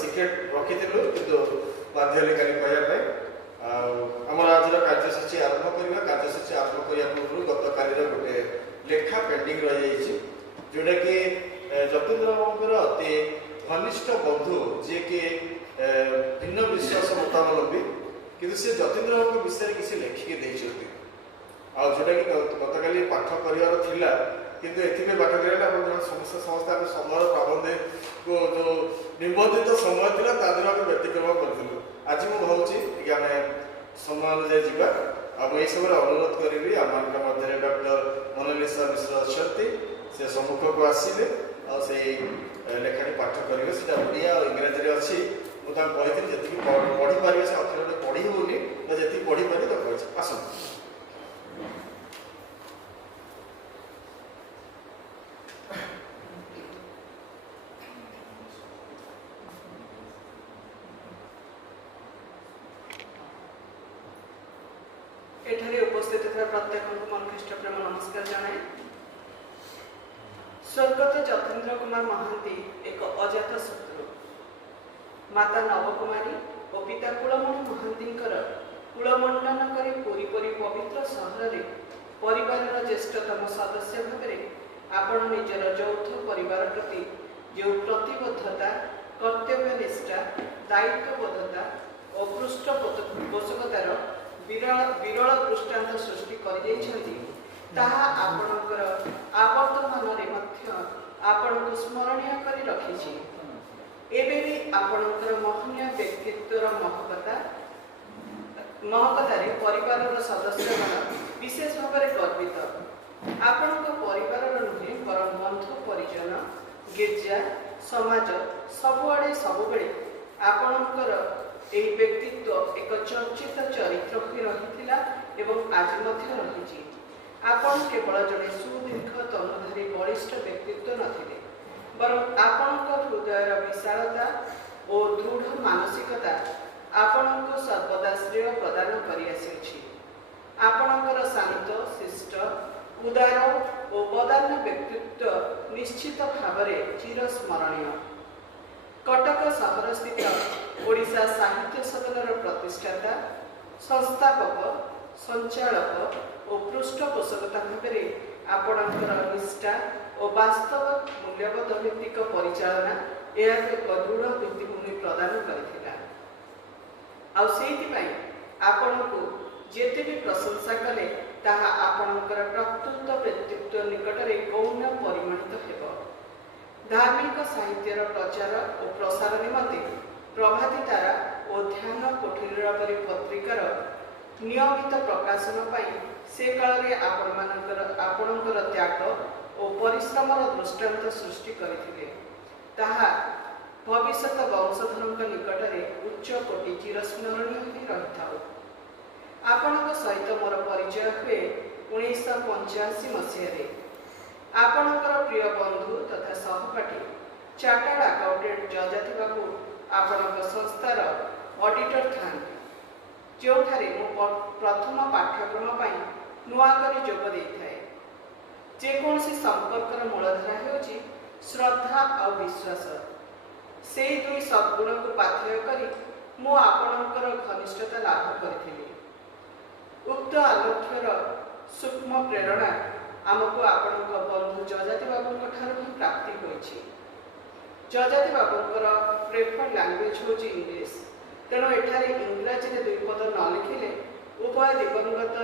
Secrete रखी कि बाध्य कल कहवाई आमर आज कार्यसूची आरंभ करवा कार्यसूची आरंभ करने पूर्व गत काली गोटे लेखा पेंडिंग रही जोटा कि जतीन्द्र बाबूर अति घनिष्ठ बंधु जी कि भिन्न विश्वास मतावलंबी किंतु से जतीन्द्र बाबू विषय किसी लेखिकी देते जोटा कि गत काली पाठ कर किंतु एथि पाठ करा समस्त संस्था समय पाबंदी को जो निबंधित समय था तादिन आम व्यतिक्रम करूँ आज मुझे भावी आम समय अनुजाई जावा आई समय अनुरोध करी आम मध्य डॉक्टर मोनालिसा मिश्र अच्छा से सम्मुख को आसवे से लेखाटी पाठ करेंगे से ओडिया और इंग्राजी अच्छी मुझे कही जी पढ़ी पारे से अक्षर पढ़ी होनी जी पढ़ी पारे तो कही आस एठारे उपस्थित ଥିବା प्रत्येक मन ख्रीष्ट प्रेम नमस्कार जनाए। स्वर्गत जतीन्द्र कुमार महांती एक अजात शत्रु माता नवकुमारी और पिता कुलमणि महांतींकर कुलमंडन करी पूरी पवित्र सहर परिवार ज्येष्ठतम सदस्य भाव आपण निजर यौथ परिवार प्रति जो प्रतिबद्धता कर्तव्य निष्ठा दायित्वबोधता और पृष्ठपोषकतार विरल दृष्टांत सृष्टि आपणकर आवर्तमान आपण को स्मरणीय कर रखी एबे भी आपणकर महनीय व्यक्तित्वर महकतार परिवार सदस्य विशेष भाव में गर्वित आपण परिवार नुहे बर बंधु परिजन गिर्जा समाज सबुआड़े सबुबले आपणकर यही व्यक्तित्व एक चर्चित चरित्र ही रही एवं आज रही आपण केवल जड़े सुदीर्घ तनुधारी बलिष्ठ व्यक्तित्व नथिले बरं आपण हृदयर विशालता और दृढ़ मानसिकता आपण को सर्वदा श्रेय प्रदान करि आसी आपणकर शांत शिष्ट उदार और बदान्य व्यक्तित्व निश्चित भाव में चिरस्मरणीय कटक सहर स्थित ओडिशा साहित्य सदनर प्रतिष्ठाता संस्थापक संचालक और पृष्ठपोषकता भाव आपणकर निष्ठा और वास्तव मूल्यबोध भित्तिक परिचालना यह एक दृढ़ भित्तिभूमि प्रदान करथिला आपण को जेते भी प्रशंसा कले ताहा आपणकर प्रकृत व्यक्तित्व निकट में गौण परिमाणित हेब धार्मिक साहित्यर प्रचार और प्रसार निमंते प्रभाती तारा और ध्यान कोठिर परी पत्रिकार नियमित प्रकाशन पाई से काल में आपणकर त्याग और परिश्रम दृष्टांत सृष्टि करथिले ताहा भविष्यत वंशधर निकट में उच्च कोटि चिरस्मरणीय रही था। आपण सहित मोर परिचय हुए 1985 मसीह आपणकर प्रिय बंधु तथा सहपाठी चार्टर्ड अकाउंटेंट जजाति बाबू आपण संस्थार ऑडिटर था जो प्रथम पाठ्यक्रम नुआ कर जोग देता है जेकोसी संपर्कर मूलधारा होची श्रद्धा और विश्वास से दुई सद्गुण को पाथेय करी मु आपणकर घनिष्ठता लाभ करथिली उक्त आलोक्यर सूक्ष्म प्रेरणा आमको आपण बंधु जजाति बाबू प्राप्ति होइछि। जजाति बाबूर प्रेफर्ड लैंग्वेज हूँ इंग्लीश तेणु एठारे इंग्राजी में दुई पद न लिखिले उभय दिवंगत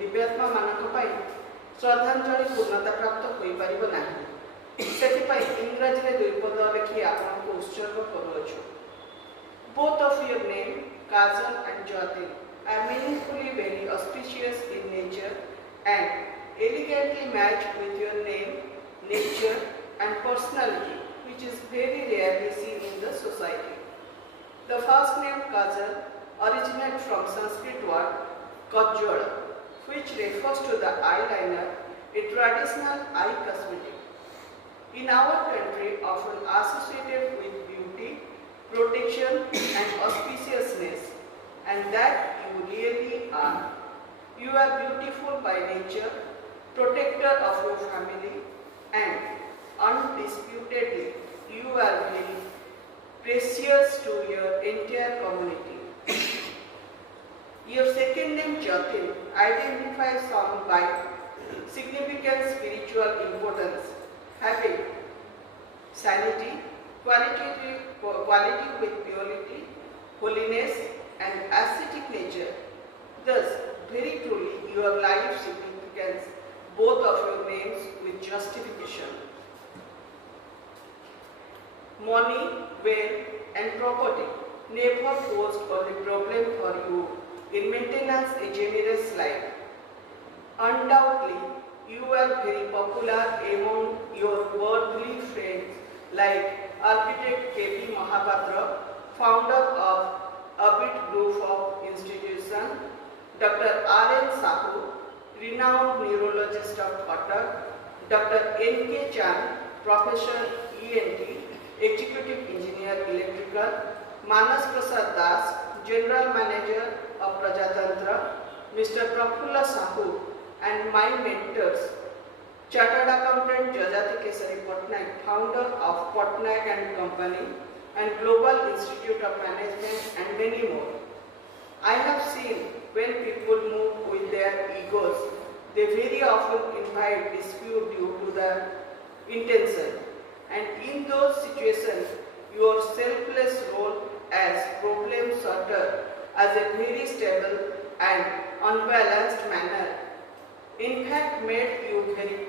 दिव्यात्मा मानक श्रद्धांजलि पूर्णता प्राप्त हो पारिब नाही सेथिपाई इंग्राजी में दुई पद लिखि आपको उत्सर्ग करुअछु। Both of your name Kajal and Jyoti are meaningfully very auspicious in nature and elegantly matched with your name, nature and personality, which is very rarely seen in the society. The first name Kajal originates from Sanskrit word Kajjal, which refers to the eyeliner, a traditional eye cosmetic. In our country, often associated with beauty, protection and auspiciousness, and that you really are. You are beautiful by nature, protector of your family, and undisputedly you are very to your entire community. Your second name, Jatin, identifies some by significant spiritual importance, having sanity, quality with purity, holiness, and ascetic nature. Thus, very truly, your life significance both of your names with justification. Money, wealth, and property never posed only problem for you in maintenance a generous life. Undoubtedly, you are very popular among your worldly friends like architect K.P. Mahapatra, founder of Abit Group of Institutions, Dr. R.N. Sahu, renowned neurologist of Cuttack, Dr. N.K. Chand, Professor ENT, Executive Engineer Electrical, Manas Prasad Das, General Manager of Prajatantra, Mr. Prafulla Sahu, and my mentors, Chartered Accountant Jajati Kesari Patnaik, founder of Patnaik and Company, and Global Institute of Management, and many more. I have seen when people move with their egos, they very often invite dispute due to their intention. And in those situations, your selfless role as problem sorter as a very stable and unbalanced manner, in fact made you very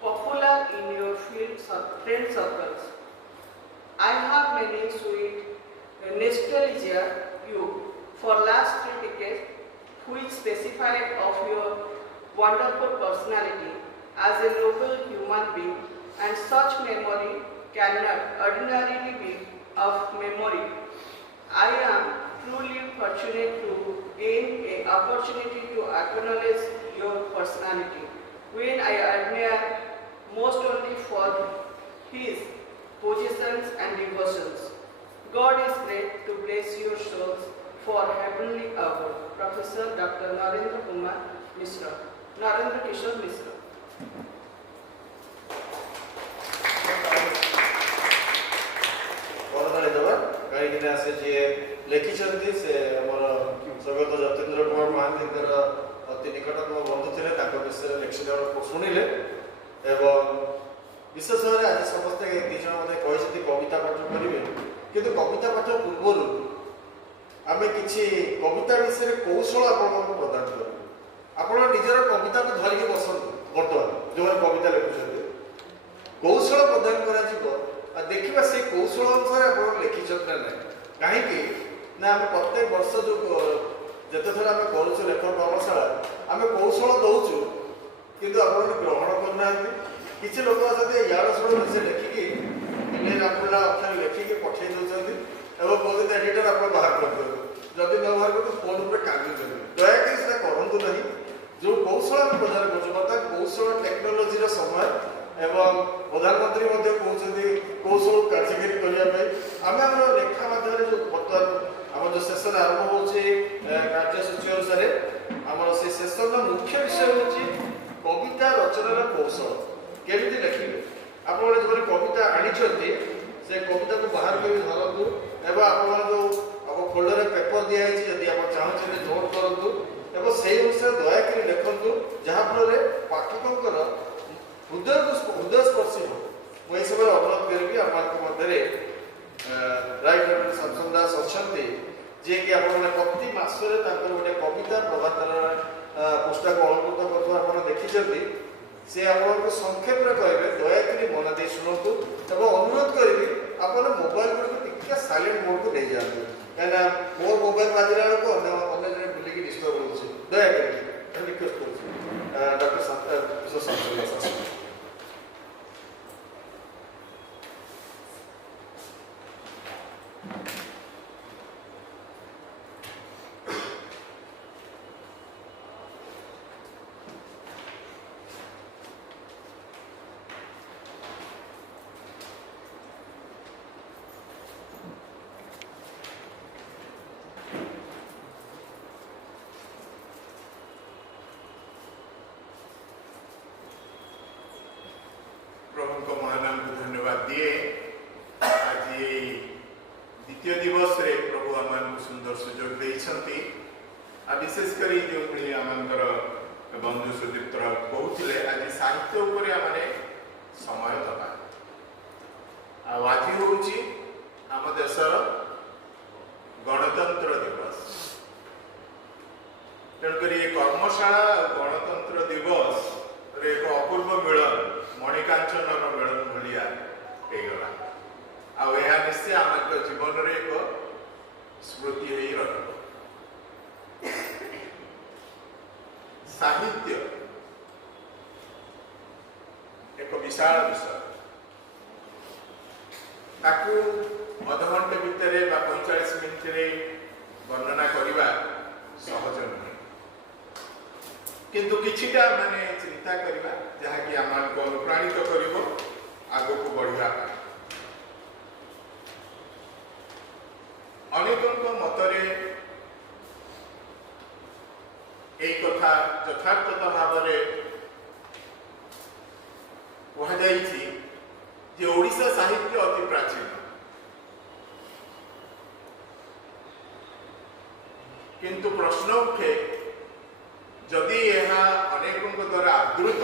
popular in your friend circles. I have many sweet nostalgia you for last 3 decades, which specify of your wonderful personality as a noble human being, and such memory cannot ordinarily be of memory. I am truly fortunate to gain an opportunity to acknowledge your personality, when I admire most only for his positions and devotions. God is great to bless your souls for heavenly award. Professor Dr. Narendra Kumar Mishra, Narendra Kishore Mishra. कहीं से जी लिखिं से आमर स्वर्गत जतीन्द्र कुमार महांती अति निकटतम बंधु थे विषय लिखित शुणिले विशेष भाव आज समस्ते दिज मत कही कविता पाठ करेंगे किंतु कविता पाठ पूर्व आम कि कविता विषय कौशल आप प्रदान करूँ आप निजर कविता को धरिकी बसतु बर्तमान जो कविता लिखुं कौशल प्रदान कर देखा से कौशल अनुसार आप लिखिं ना कहीं ना आम प्रत्येक वर्ष जो जिते थर आम करुँ लेखन कर्मशाला आम कौशल दौचु किंतु आप ग्रहण करना किसी लोक अच्छे यार शुरू से लिखिकी आपला अक्षर लिखिकी पठे दौरान एवं बहुत एडिटर आप बाहर कर दिखाँ जदि न बाहर कर फोन पर कांदुच्च दयाकोरी से करूँ ना जो कौशल आम प्रदान कर बर्तमान कौशल टेक्नोलोजी समय एवं प्रधानमंत्री कहते कौशल कार्यकारी करने आम आम लेखा मध्यम जो बर्तमान आम जो सेसन आरंभ हो कार्यसूची अनुसार आम से सेसन मुख्य विषय हूँ कविता रचनार कौशल केमी लिखे आप जो कविता आनी से कविता को बाहर कर धरतु एवं आप जो आप फोल्डर पेपर दिखाई यदि आप चाहते नोट करूँ एवं से अनुसार दयाकोरी लिखु जहाँफल पाठकों हृदय स्पर्शी हो मुझे समय अनुरोध करी मध्य राइट शामसन दास अच्छा जी कि आप प्रति मसरे गोटे कविता प्रभात पुस्तक अलंकृत कर देखी से आपको संक्षेप में कहे दयाकोरी मन दे शुणु एवं अनुरोध करी आप मोबाइल गुड़ साइलेंट मोड को नहीं जातु कहीं मोर मोबाइल बाजला बेलू बुलिकी डिस्टर्ब हो दयाकोरी रिक्वेस्ट कर डॉक्टर शामसन दास प्रभु को महानाम को धन्यवाद दिए आज ये द्वितीय द्वितीय दिवस रे प्रभु आम सुंदर सुजोग देइछंती आ विशेष करी जो भली आमंकर बंधु सुदीप्त कहते आज साहित्य उपरे आमने समय दबा आज होउची आम देशर गणतंत्र दिवस तेणुकर ये कर्मशाला गणतंत्र दिवस रे एक अपूर्व मिलन मणिकांचन मिलन भलिया होगला आ निश्चय आम जीवन रे एक स्मृति हो रहा साहित्य एक विशाल विषय ताकू अधघंटे भितर 45 मिनिट वर्णना करने सहज नुहे किंतु किछिटा माने चिंता करवा जहाँकि आम अनुप्राणित कर आग को बढ़िया अनेकों मतरे एक कथा यथार्थत भाव कहुई ओडिशा साहित्य अति प्राचीन किंतु प्रश्न उठे जदि यह अनेकों द्वारा आदृत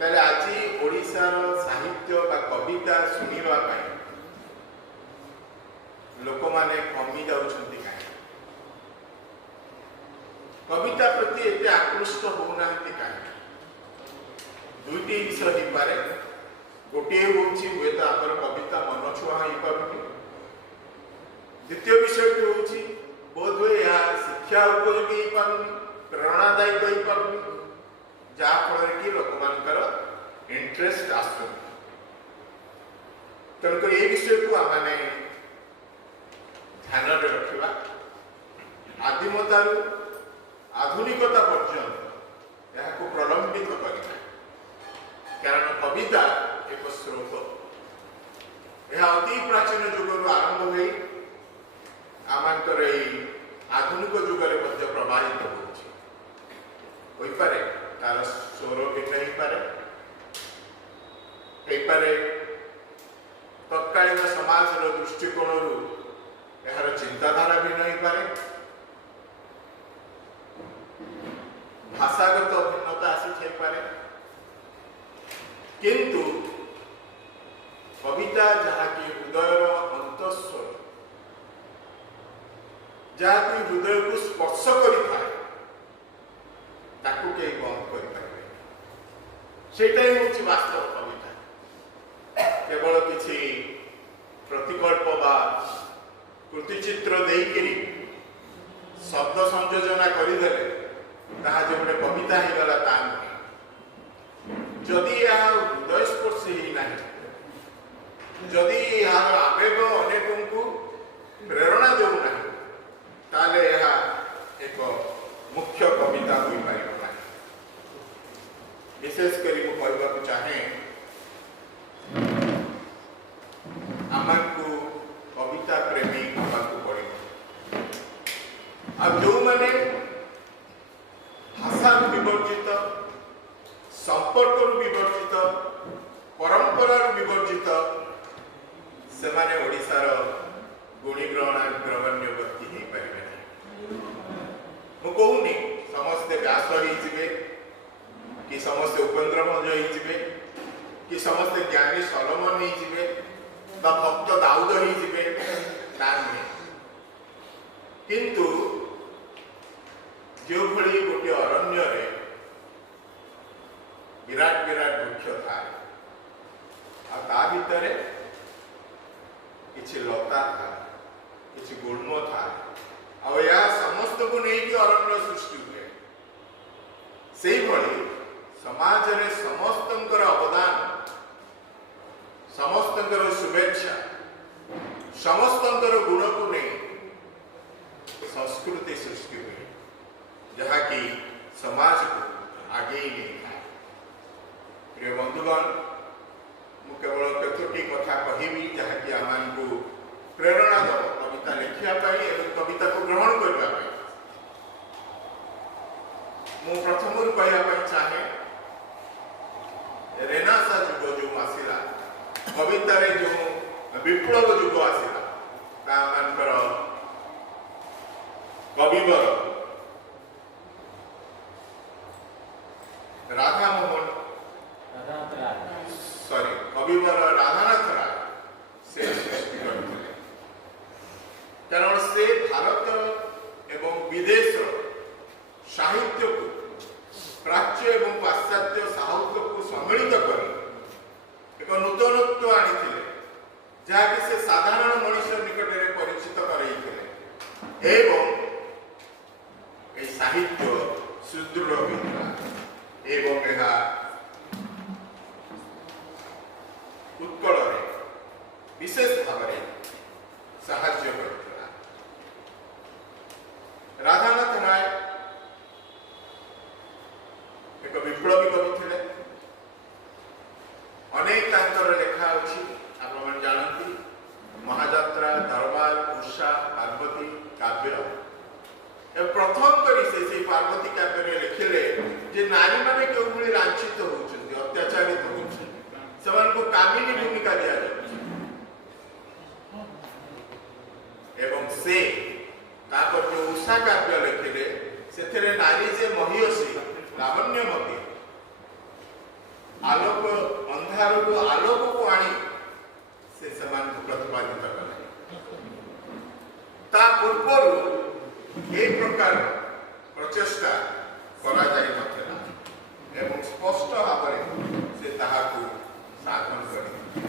ताले आज ओडिशार साहित्य बा कविता शुणा लोक माने कमी जाउछंती काहे कविता प्रति एते आकृष्ट होना काहे दुईटी विषय हो पारे गोटे होउछि हुए तो आमर कविता मन छुआ हो पारुनी द्वितीय विषय होउछि बोध हुए या शिक्षा उपयोगी हो पारुनी प्रेरणादायक हो पारुनी जहाँ फल कि लोक मानकर इंटरेस्ट आसु तेणुक ये विषय को आम ध्यान रखा आदिमतारू आधुनिकता पर्यंत यह प्रलंबित करना कारण कविता एक स्रोत यह अति प्राचीन जुगर आरंभ होकर आधुनिक जुगर प्रवाहित होपे तार स्वर भिन्न होपे तत्कालीन समाज दृष्टिकोण यार चिंताधारा भिन्न होपे भाषागत भिन्नता आसीपे किंतु कविता जहाँकि हृदयर अंतस्वर जहाँकि हृदय को स्पर्श करें ताकू कहीं बंद करें सेटा ही वास्तव कविता केवल किसी प्रतिकल्प बा कृतिचित्र देकरी शब्द संयोजना करदे ताहा जो गोटे कविता हो गला ता जदि यह हृदय स्पर्श होना जदि यार आवेग अनेकों को प्रेरणा देना ताले यह एक मुख्य कविता हो पार विशेषकर मुझे चाहे आमको कविता प्रेमी होगाकू पड़े आ जो मैंने भाषा विवर्जित संपर्क विवर्जित परंपरा विवर्जित से माने ओडिशार गुणीग्रहण्य व्यक्ति हो पारे मु कहूनी समस्ते व्यास होइजिबे कि समस्ते उपेन्द्र भंज होइजिबे कि समस्ते ज्ञानी सलोमन होइजिबे बा भक्त दाऊद होइजिबे ता नुहे किंतु जो भली गोटे अरण्य रे विराट विराट वृक्ष था आ भितर किछि लता था किछि गुल्म था आ या समस्त को नहीं अरण्य सृष्टि हुए से भली समाज रे समस्तंकर अवदान समस्तंकर शुभेच्छा समस्तंकर गुण को नहीं संस्कृति सृष्टि हुए जहाँ की समाज को आगे ही नहीं था प्रिय बंधुगण मु केवल केतोटी कथा कहबी जहाँ की आम को प्रेरणा दब कविता लिखापी और कविता को ग्रहण करने मु प्रथम कहवाई चाहे रेनेसां युग जो आसला कवितार जो विप्लव युग आसला ତାମାନଙ୍କର କବିବର କବିବର ରାଧାନାଥ ରାୟ ସେ ସୃଷ୍ଟି କରିଥିଲେ। କାରଣ ସେ ଭାରତ ଏବଂ ବିଦେଶର ସାହିତ୍ୟକୁ ପ୍ରାଚ୍ୟ ଏବଂ ପାଶ୍ଚାତ୍ୟ ସାହିତ୍ୟକୁ ସମ୍ମିଳିତ କରି ଏକ ନୂତନତ୍ୱ ଆଣିଥିଲେ, ଯାହାକି ସେ ସାଧାରଣ ମଣିଷ ନିକଟରେ ପରିଚିତ କରାଇଥିଲେ ଏବଂ ଏହି ସାହିତ୍ୟ ସୁଦୃଢ଼ ହୋଇଥିଲା ଏବଂ ଏହା ଉତ୍କଳରେ ବିଶେଷ ଭାବରେ ସାହାଯ୍ୟ କରିଥିଲା। ରାଧାନାଥ ରାୟ ଏକ ବିପ୍ଳବୀ କବି ଥିଲେ। ଅନେକ ତାଙ୍କର ଲେଖା ଅଛି, ଆପଣମାନେ ଜାଣନ୍ତି। ମହାଯାତ୍ରା, ଦରବାର, ଉଷା, ପାର୍ବତୀ କାବ୍ୟ। ପ୍ରଥମ କରି ସେ ସେହି ପାର୍ବତୀ କାବ୍ୟରେ ଲେଖିଲେ ଯେ ନାରୀମାନେ କେଉଁଭଳି ଲାଞ୍ଛିତ ହେଉଛନ୍ତି, ଅତ୍ୟାଚାରିତ ହେଉଛନ୍ତି, ସେମାନଙ୍କୁ କାମିନୀ ଭୂମିକା ଦିଆଯାଉଛି। ଏବଂ ସେ ତାପରେ ଯେଉଁ ଉଷା କାବ୍ୟ ଲେଖିଲେ ସେଥିରେ ନାରୀ ଯେ ମହିୟସୀ ଲାବଣ୍ୟମତୀ, ଆଲୋକ ଅନ୍ଧାରରୁ ଆଲୋକକୁ ଆଣି ସେ ସେମାନଙ୍କୁ ପ୍ରତିପାଦିତ କଲେ। ତା ପୂର୍ବରୁ ଏ ପ୍ରକାର ପ୍ରଚେଷ୍ଟା କରାଯାଇନଥିଲା ଏବଂ ସ୍ପଷ୍ଟ ଭାବରେ ସେ ତାହାକୁ ସାଧନ କରିଥିଲେ।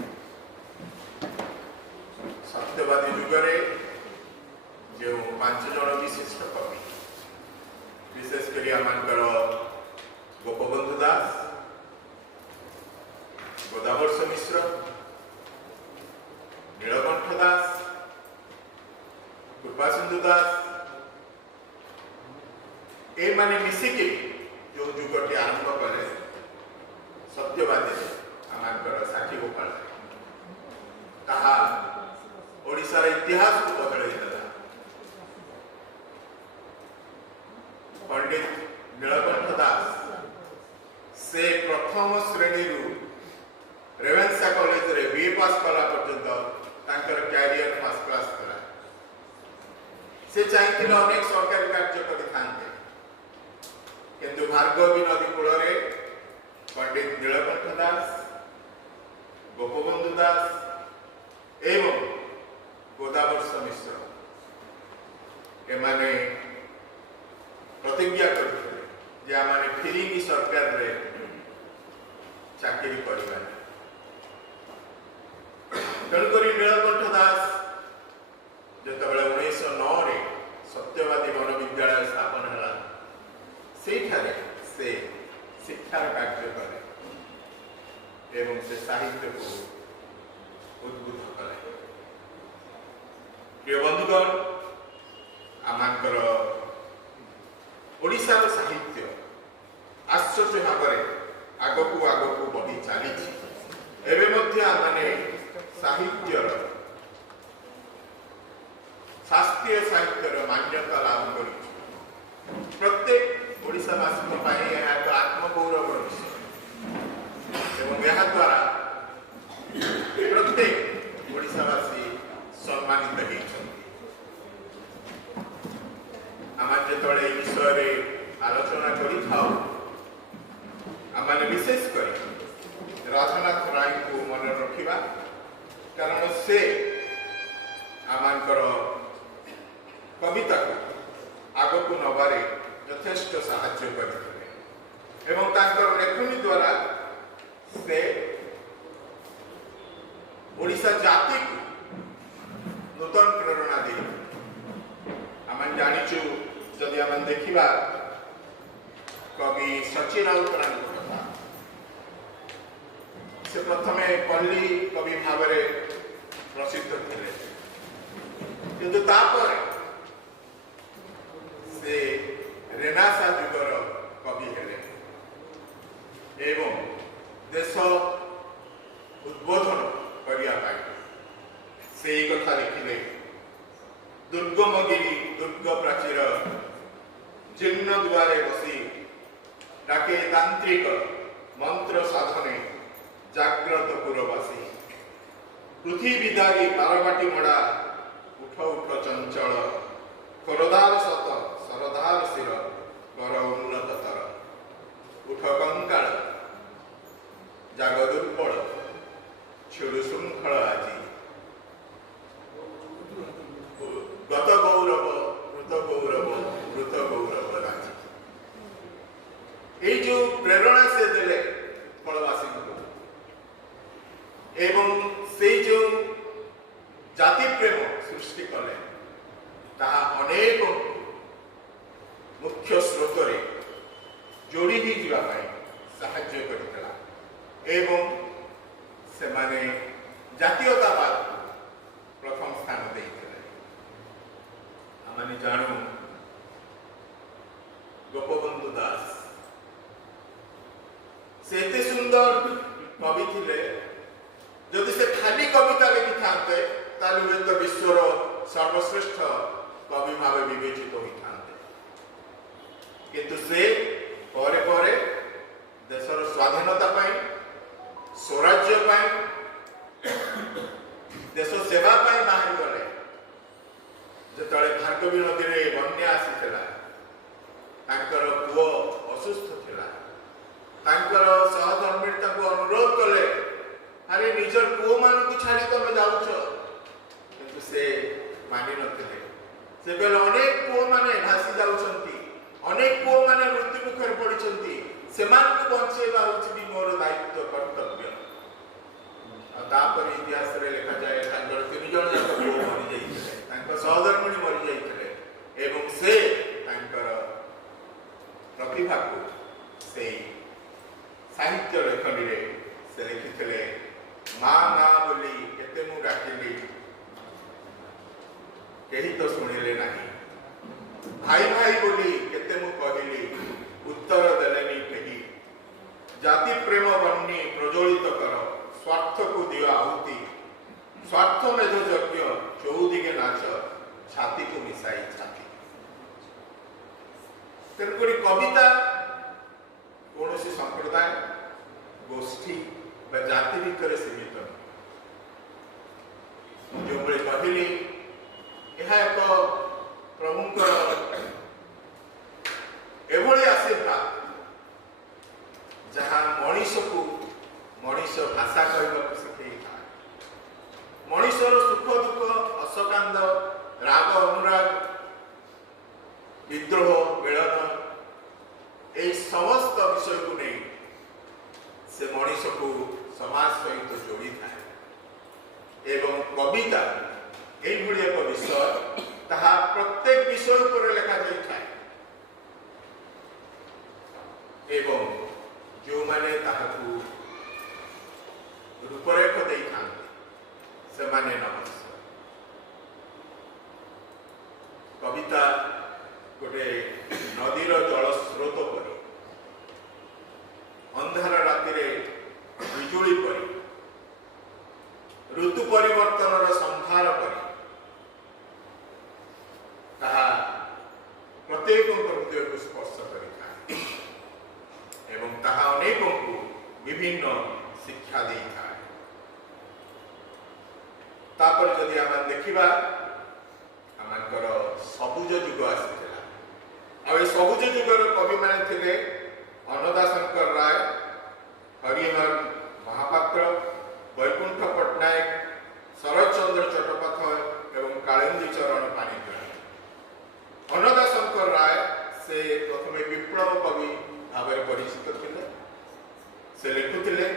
ସତ୍ୟବାଦୀ ଯୁଗରେ ଯେଉଁ 5 ଜଣ ବିଶିଷ୍ଟ କବି, ବିଶେଷ କରି ଆମଙ୍କର ଗୋପବନ୍ଧୁ ଦାସ, ଗୋଦାବର୍ଷ ମିଶ୍ର, ନୀଳକଣ୍ଠ ଦାସ, କୃପାସିନ୍ଧୁ ଦାସ, ଏମାନେ ମିଶିକି ଯେଉଁ ଯୁଗଟି ଆରମ୍ଭ କଲେ ସତ୍ୟବାଦୀରେ ଆମଙ୍କର ସାକ୍ଷୀ ଗୋପାଳ, ତାହା ଓଡ଼ିଶାର ଇତିହାସକୁ ବଦଳାଇଥିଲା। ପଣ୍ଡିତ ନୀଳକଣ୍ଠ ଦାସ ସେ ପ୍ରଥମ ଶ୍ରେଣୀରୁ ରେଭେନ୍ସା କଲେଜରେ BA ପାସ୍ କଲା ପର୍ଯ୍ୟନ୍ତ ତାଙ୍କର କ୍ୟାରିୟର ଫାର୍ଷ୍ଟ କ୍ଲାସ୍ ଥିଲା। ସେ ଚାହିଁଥିଲେ ଅନେକ ସରକାରୀ କାର୍ଯ୍ୟ କରିଥାନ୍ତେ, କିନ୍ତୁ ଭାର୍ଗବୀ ନଦୀ କୂଳରେ ପଣ୍ଡିତ ନୀଳକଣ୍ଠ ଦାସ, ଗୋପବନ୍ଧୁ ଦାସ ଏବଂ ଗୋଦାବର୍ଷ ମିଶ୍ର ଏମାନେ ପ୍ରତିଜ୍ଞା କରିଥିଲେ ଯେ ଆମେ ଫିରିଙ୍ଗି ସରକାରରେ ଚାକିରି କରିବା। ତେଣୁକରି ନୀଳକଣ୍ଠ ଦାସ ଯେତେବେଳେ 1909ରେ ସତ୍ୟବାଦୀ ମନୋବିଦ୍ୟାଳୟ ସ୍ଥାପନ ହେଲା, ସେଇଠାରେ ସେ ଶିକ୍ଷାର କାର୍ଯ୍ୟ କଲେ ଏବଂ ସେ ସାହିତ୍ୟକୁ ଉଦ୍ବୁଦ୍ଧ କଲେ। ପ୍ରିୟ ବନ୍ଧୁଗଣ, ଆମଙ୍କର ଓଡ଼ିଶାର ସାହିତ୍ୟ ଆଶ୍ଚର୍ଯ୍ୟ ଭାବରେ ଆଗକୁ ଆଗକୁ ବଢ଼ି ଚାଲିଛି। ଏବେ ମଧ୍ୟ ଆମେ ସାହିତ୍ୟର ଶାସ୍ତ୍ରୀୟ ସାହିତ୍ୟର ମାନ୍ୟତା ଲାଭ କରିଛୁ। ପ୍ରତ୍ୟେକ ଓଡ଼ିଶାବାସୀଙ୍କ ପାଇଁ ଏହା ଏକ ଆତ୍ମଗୌରବର ବିଷୟ ଏବଂ ଏହାଦ୍ୱାରା ପ୍ରତ୍ୟେକ ଓଡ଼ିଶାବାସୀ ସମ୍ମାନିତ ହେଇଛନ୍ତି। ଆମେ ଯେତେବେଳେ ଏ ବିଷୟରେ ଆଲୋଚନା କରିଥାଉ, ଆମେ ବିଶେଷ କରି ରାଧାନାଥ ରାୟଙ୍କୁ ମନେ ରଖିବା, କାରଣ ସେ ଆମଙ୍କର କବିତାକୁ ଆଗକୁ ନେବାରେ ଯଥେଷ୍ଟ ସାହାଯ୍ୟ କରିଥିଲେ ଏବଂ ତାଙ୍କର ଲେଖନୀ ଦ୍ୱାରା ସେ ଓଡ଼ିଶା ଜାତିକୁ ନୂତନ ପ୍ରେରଣା ଦେଇଥିଲେ। ଆମେ ଜାଣିଛୁ, ଯଦି ଆମେ ଦେଖିବା କବି ସଚୀ ରାଉତରାୟଙ୍କ କଥା, ସେ ପ୍ରଥମେ ପଲ୍ଲୀ କବି ଭାବରେ ପ୍ରସିଦ୍ଧ ଥିଲେ, କିନ୍ତୁ ତାପରେ ସେ ରେନାସା ଯୁଗର କବି ହେଲେ ଏବଂ ଦେଶ ଉଦ୍ବୋଧନ କରିବା ପାଇଁ ସେଇ କଥା ଲେଖିଲେ। ଦୁର୍ଗମଗିରି ଦୁର୍ଗ ପ୍ରାଚୀର ଚିହ୍ନ ଦୁଆରେ ବସି ଡାକେ ତାନ୍ତ୍ରିକ ମନ୍ତ୍ର ସାଧନେ ଜାଗ୍ରତ ପୁରବାସୀ। ପୃଥିବୀ ଧାରୀ ପାରବାଟି ମଡ଼ା ଉଠ ଉଠ ଚଞ୍ଚଳ ଖୋରଧାର ସତ ଶରଧାର ଶିର କର ଉନ୍ନତ ତର ଉଠ କଙ୍କାଳ ଜାଗ ଦୁର୍ବଳ ଛିଡ଼ୁ ଶୃଙ୍ଖଳ ଆଜି ଗତ ଗୌରବ ମୃତ ଗୌରବ ରାଜି। এই যে প্রেরণা সে দেলে ফলবাসীଙ୍କୁ এবং সেই যে জাতি প্রেম সৃষ্টি কলে তাহা অনেক মুখ্য স্রোতরে যোড়ি হয়ে যাওয়া সাহায্য করেছিল এবং সেমানে জাতীয়তাবাদ প্রথম স্থান দিয়েছিল। আমি জানু গোপবন্ধু দাস से एते सुंदर कवि थिले जदि से खाली कविता लिखि थांते ताले हुए तो विश्वर सर्वश्रेष्ठ कवि भाव विवेचित होई थांते किंतु से परे परे देशर स्वाधीनता पाई स्वराज्य पाई देश सेवा पाई बाहर गले जेतले भार्गवी नदी रे बन्या आसीथिला तांकर पुओ असुस्थ थिला तांकर सहधर्मी अनुरोध कले अरे निजर पुओ मान को छाड़ी तुम जाऊच किंतु से मानि नथिले से बेले अनेक पुओ माने भासी जाउछंती अनेक पुओ माने मृत्यु मुखर पड़िछंती सेमान को बंचेबा होछि मोर दायित्व कर्तव्य। तापर इतिहास रे लिखा जाए तांकर तीन जण जाक पुओ मरि जाइथिले तांकर सहधर्मी मरि जाइथिले एवं से तांकर प्रतिभा को से साहित्य लेखनी रे से लिखिथिले माँ माँ बोली केते मु डाकिली केही तो सुनिले नाही भाई भाई बोली केते मु कहिली उत्तर देलेनी केही जाति प्रेम बन्नी प्रज्वलित कर स्वार्थ को दियो आहुति स्वार्थ मेध यज्ञ चौदिगे नाच छाती को मिसाई छाती। तेणुकरी कविता कौन संप्रदाय गोष्ठी जाति भितर सीमित जो कहली यह एक प्रभुंकर एभली आशीर्वाद जहाँ मनीष को मनीष भाषा कहवाक शिखई था मनीषर सुख दुख हसकांद राग अनुराग विद्रोह मिलन এই সমস্ত বিষয়କୁ ନେଇ ସେ ମଣିଷକୁ ସମାଜ ସହିତ ଯୋଡ଼ିଥାଏ ଏବଂ କବିତା এইଭଳି ଏକ ବିଷୟ ତାହା ପ୍ରତ୍ୟେକ ବିଷୟ ଉପରେ ଲେଖାଯାଇଥାଏ ଏବଂ ଯେଉଁମାନେ ତାହାକୁ ରୂପରେଖ ଦେଇଥାନ୍ତି ସେମାନେ ନମସ୍ୟ। କବିତା गोटे नदीर जल स्रोत परी अंधार राति बिजुली परी ऋतु परिवर्तन संभार परी प्रत्येक हृदय को स्पर्श करें एवं ताहा अनेक को विभिन्न शिक्षा दे था। तापर जदि आम देखा आमर सबुज जुग आसी सबुज जुगर कवि माने थिले अन्नदा शंकर राय हरिहर महापात्र वैकुंठ पट्टनायक शरद चंद्र चट्टोपाध्याय एवं कालिंदी चरण पाणिग्राही। अन्नदा शंकर राय से प्रथम विप्लव कवि भाव परिचित थिले से लिखुथिले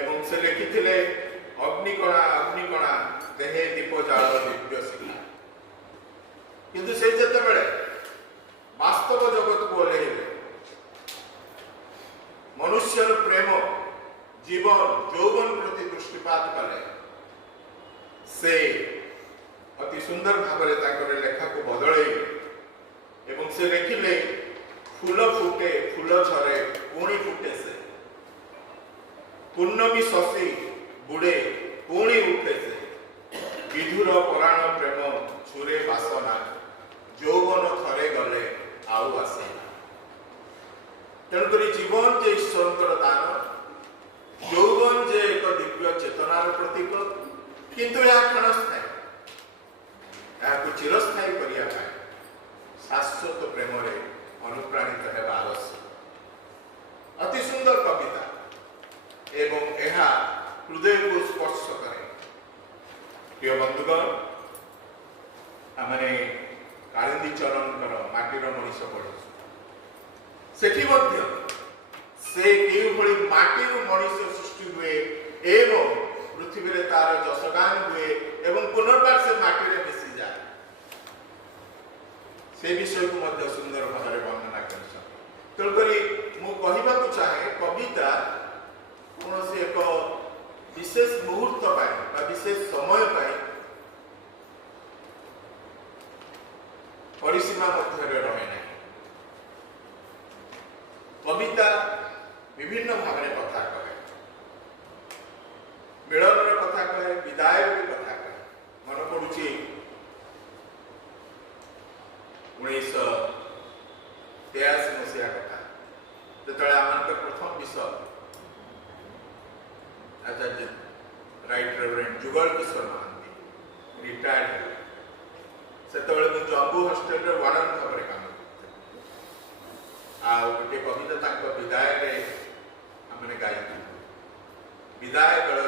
एवं से लिखिथिले अग्निकणा देहे दीप जाल दिव्य शिखा किंतु से जेतेबेले वास्तव जगत को ओल्हेइले मनुष्यर प्रेम जीवन यौवन प्रति दृष्टिपात कले से अति सुंदर भाव में लेखा को बदल एवं से लिखिले फूल फुटे फूल झरे पुणी फुटे से पूर्णमी शशि बुड़े पुणी उठे से विधुर पराण प्रेम छुरे बासना यौवन थरे गले आउ आसे। तेणुक जीवन जे ईश्वर दान यौवन जे एक दिव्य चेतनार प्रतीक किंतु यह क्षणस्थायी प्रिय बंधुगण आमने कालिंदी चरणकर माटीर मनीष पढ़ी सेठी मध्य से केउभଳି माटीर मनीष सृष्टि हुए एवं पृथ्वी रे तार जसगान हुए एवं पुनर्बार से माटी रे मिसी जाए से विषय को मध्य सुंदर भाव में वर्णना कर तेणुकरी मु कहवा चाहे कविता कौन से एक विशेष मुहूर्त पाए विशेष समय पाए परिसीमा मध्य रहे ना कविता विभिन्न भाव में कथा कहे मिलन कथा कहे विदाय कथा कहे मन पड़ुची 1983 मसीहा कथा जो आम प्रथम विषय आचार्य right reverend Jugal Kishore Mahanti retired से जम्बू हॉस्टेल वार्डन भाव में काम गोटे कविता विदाय आमने गाई विदाय काल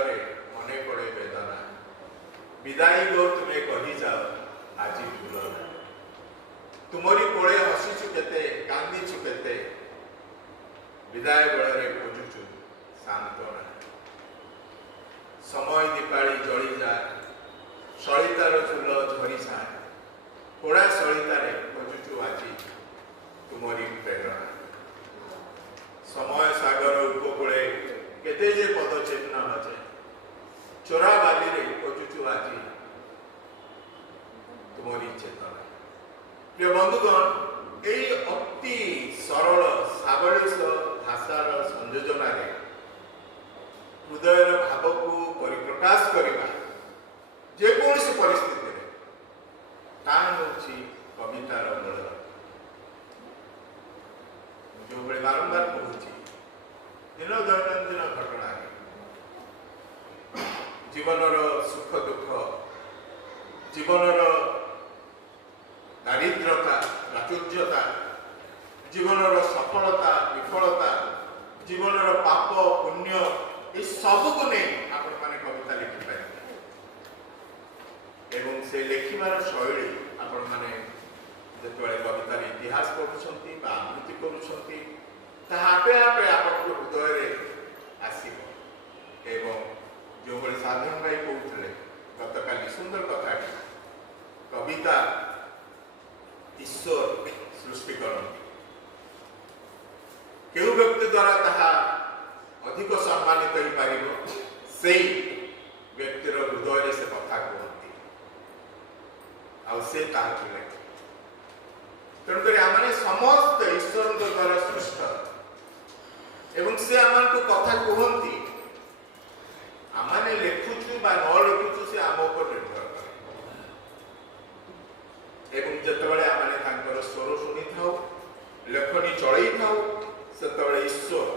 मन पड़े वेदना विदाई गो तुम्हें कही जाओ आज भूल ना तुमरी कोले हसीचु केते कांदीचु केते विदाय बेल खोजुचु सांत्वना समय दीपाली जली जाए सलितार चूल झरी जाए पोड़ा सलितार खोजुचु आज तुमरी प्रेरणा समय सागर उपकूले केते जे पदचिह्न बचे चोरा बाली रे खोजुचु आज तुमरी चेतना प्रिय बंधुगण यही अति सरल सावलिस भाषार संयोजन हृदय भाव को परिप्रकाश करने जेकोसी परिस्थिति कवितार मूल जो बारंबार कहूँ दिन दैनंदिन घटना जीवनर सुख दुख जीवनर दारिद्रता प्राचुर्यता जीवनर सफलता विफलता जीवनर पाप पुण्य ये सब को नहीं आपण माने कविता लिखिपारे एवं से लिखिबार शैली आपण माने जेतबेले कवितार इतिहास पढ़ुछंती बा आकृति करूछंती ता आपे आपे आपण हृदय रे आसीबो एवं जो बड़े साधारण भाई कहते गतकाली सुंदर कथा कविता ईश्वर सृष्टि करती केउ व्यक्ति द्वारा ताहा अधिक सम्मानित हो पारिबो सेई व्यक्तिर हृदय से कथा कहती आ से ताहा लेखे तेणुकर आम समस्त ईश्वर द्वारा सृष्ट एवं से आम कथा कहती आमाने लेखुचु बा न लेखुचु से आम ऊपर निर्भर करे एवं जतबेले आमाने तांकर स्वर शुणी थाउ लेखनी चलई थाउ सेतबेले ईश्वर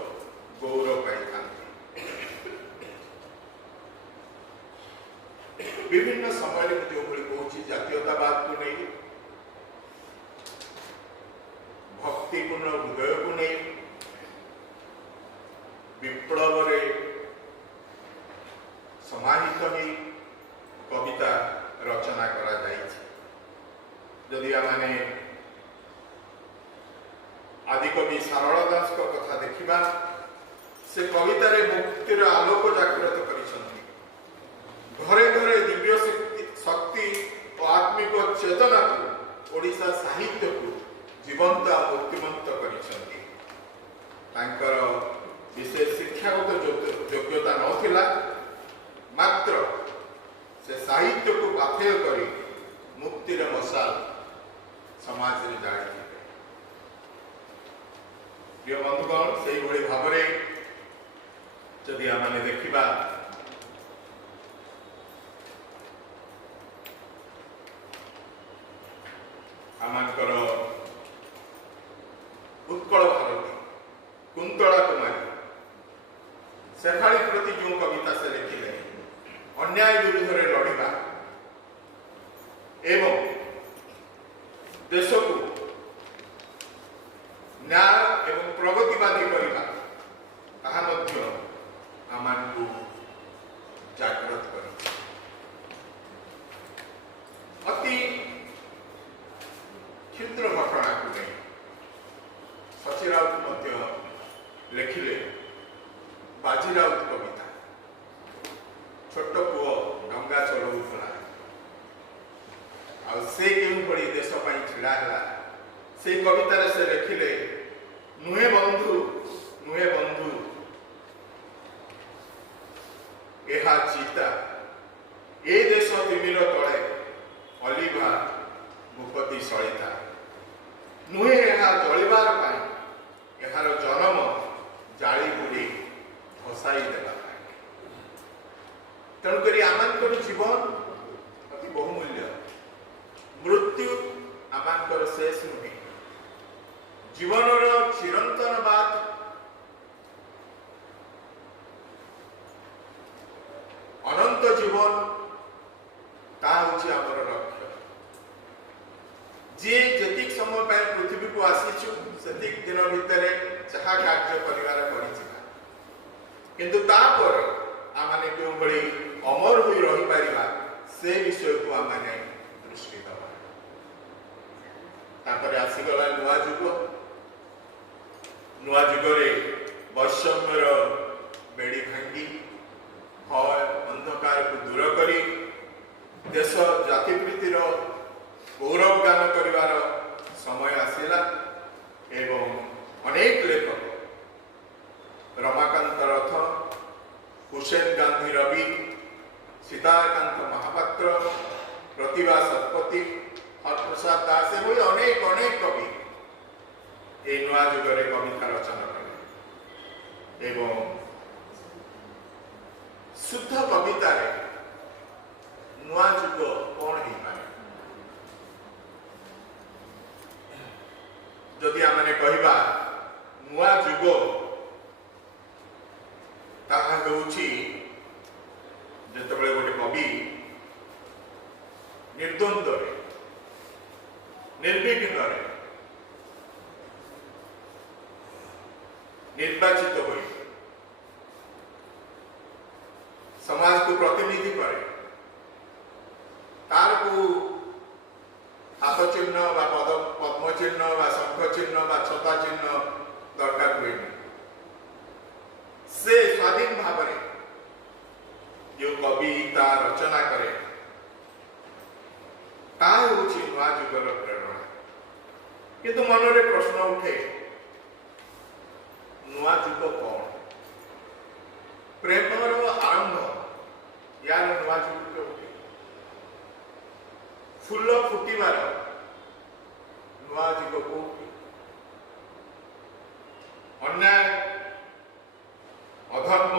गौरव पाई थांती विभिन्न समय जो भली कहूची जातीयतावाद को नहीं भक्तिपूर्ण हृदय को नहीं विप्लव रे समाहित ही कविता रचना करा जाइछि यदि आमाने आदिकवि सारला दास को कथा देखिबा से कविता रे मुक्तिर आलोक जागृत करिसंती घरे घरे दिव्य शक्ति और आत्मिक चेतना को ओडिशा साहित्य को जीवंत और मूर्तिमंत करिसंती तांकर विशेष शिक्षागत योग्यता नथिला मात्र से साहित्य को पाथेय करी मुक्तिर मशाल समाज रे जाड़ी प्रिय बंधुगण से भली भाव जदि आम देखा आमकर उत्कल भारती कुंतला कुमारी शेफाली प्रति जो कविता से लिखिले अन्याय विरुद्ध लड़िबा एवं देश को न्याय एवं प्रगतिवादी करने आम जागृत कर ଆଉ ସେ କେଉଁଭଳି ଦେଶ ପାଇଁ ଛିଡ଼ା ହେଲା ସେଇ କବିତାରେ ସେ ଲେଖିଲେ, ନୁହେଁ ବନ୍ଧୁ ଏହା ଚିତା, ଏ ଦେଶ ତିମିର ତଳେ ଅଲିଭା ଭୂପତି ସଳିତା। ନୁହେଁ ଏହା ଜଳିବାର ପାଇଁ, ଏହାର ଜନମ ଜାଳି ବୁଡ଼ି ଭସାଇ ଦେବା ପାଇଁ। ତେଣୁକରି ଆମମାନଙ୍କର ଜୀବନ ଅତି ବହୁମୂଲ୍ୟ। ମୃତ୍ୟୁ ଆମମାନଙ୍କର ଶେଷ ନୁହେଁ। ଜୀବନର ଚିରନ୍ତନ ବାଦ ଅନନ୍ତ ଜୀବନ, ତାହା ହେଉଛି ଆମର ଲକ୍ଷ୍ୟ। ଯିଏ ଯେତିକି ସମୟ ପାଇଁ ପୃଥିବୀକୁ ଆସିଛୁ ସେତିକି ଦିନ ଭିତରେ ଯାହା କାର୍ଯ୍ୟ କରିବାର କରିଯିବା, କିନ୍ତୁ ତାପରେ ଆମେ କେଉଁଭଳି ଅମର ହୋଇ ରହିପାରିବା ସେ ବିଷୟକୁ ଆମେ ଦୃଷ୍ଟି ଦେବା। ତାପରେ ଆସିଗଲା ନୂଆ ଯୁଗ। ନୂଆ ଯୁଗରେ ବୈଷମ୍ୟର ବେଡ଼ି ଭାଙ୍ଗି ଭୟ ଅନ୍ଧକାରକୁ ଦୂର କରି ଦେଶ ଜାତିପ୍ରୀତିର ଗୌରବ ଗାନ କରିବାର ସମୟ ଆସିଲା ଏବଂ ଅନେକ ଲେଖକ ରମାକାନ୍ତ ରଥ, ହୁସେନ ଗାନ୍ଧୀ ରବି, ସୀତାକାନ୍ତ ମହାପାତ୍ର, ପ୍ରତିଭା ଶତପଥୀ, ହରପ୍ରସାଦ ଦାସ ଏଭଳି ଅନେକ କବି এই নূଆ যুগରେ কবিতা রচনা কলে এবং শুদ্ধ কবিতারে নূଆ যুগ কোণ হইপারে। যদি ଆମେ କହିବା ନୂଆ ଯୁଗ ତାହା ହେଉଛି ଯେତେବେଳେ ଗୋଟେ କବି ନିର୍ଦ୍ୱନ୍ଦ୍ୱରେ ନିର୍ବିଘ୍ନରେ निर्वाचित हो समाज को प्रतिनिधि करे, तार को हाथ चिन्ह बा पद्म चिन्ह बा शंख चिन्ह बा छता चिन्ह दरकार हुए। से स्वाधीन भाव जो कविता रचना करे नूआ जुगर प्रेरणा। किंतु मनरे प्रश्न उठे, नूआ जुग कौन? प्रेमर आरंभ यार नूआ जुग के फूल फुटिबार नूआ जुग को अन्याय अधर्म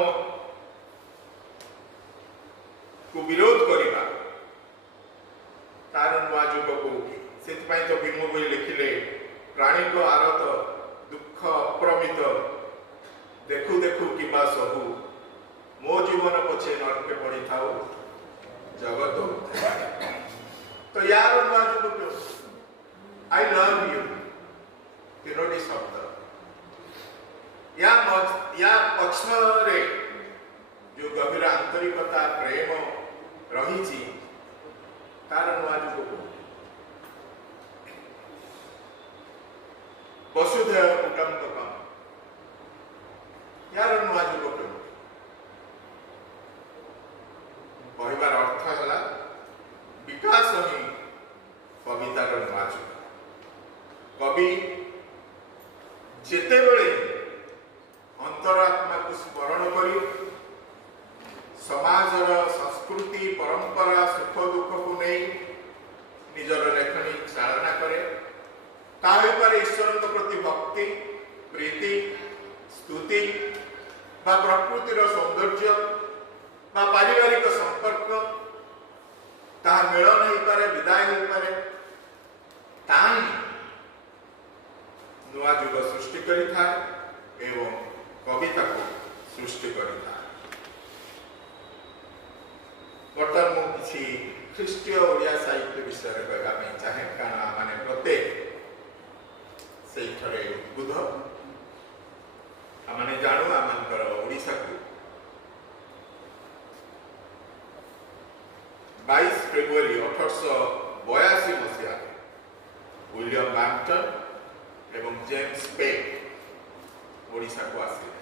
को विरोध करिबा तार नूआ जुग को से तो भीम बोई लिखिले, प्राणी को आरत दुख अप्रमित देखु देखु किबा सहु, मो जीवन पछे नरके पड़ी थाओ जगत। तो यार नूआ जुग क्यों? आई लव यू तीनोटी शब्द या पछरे जो गभीर आंतरिकता प्रेम रही तार नूआ जुग को वसुधैव कुटुम्बकम यार नूआ जुग क्यों? कहबार अर्थ है विकास ही कवितार नूआ जुग। कवि जेते बेले अंतरात्मा को स्मरण करी समाजर संस्कृति परंपरा सुख दुख को नहीं निजर लेखनी चालना करे, ईश्वर प्रति भक्ति प्रीति स्तुति बा प्रकृतिर सौंदर्य बा पारिवारिक संपर्क ताहा मिलन हो पारे, विदाय हो पारे, ताही नूआ जुग सृष्टि करिथा एवं कविता को सृष्टि करिथा। बर्तमान मु किसी ख्रीष्टीय ओडिया साहित्य विषय कहवा चाहे, कारण माने प्रत्येक से उद्बुद्ध आम जानू आमर ओडिशा को 22 फेब्रुआरी 1882 मसीहा विलियम बैम्पटन एवं जेम्स पेक ओडिशा को आसिले।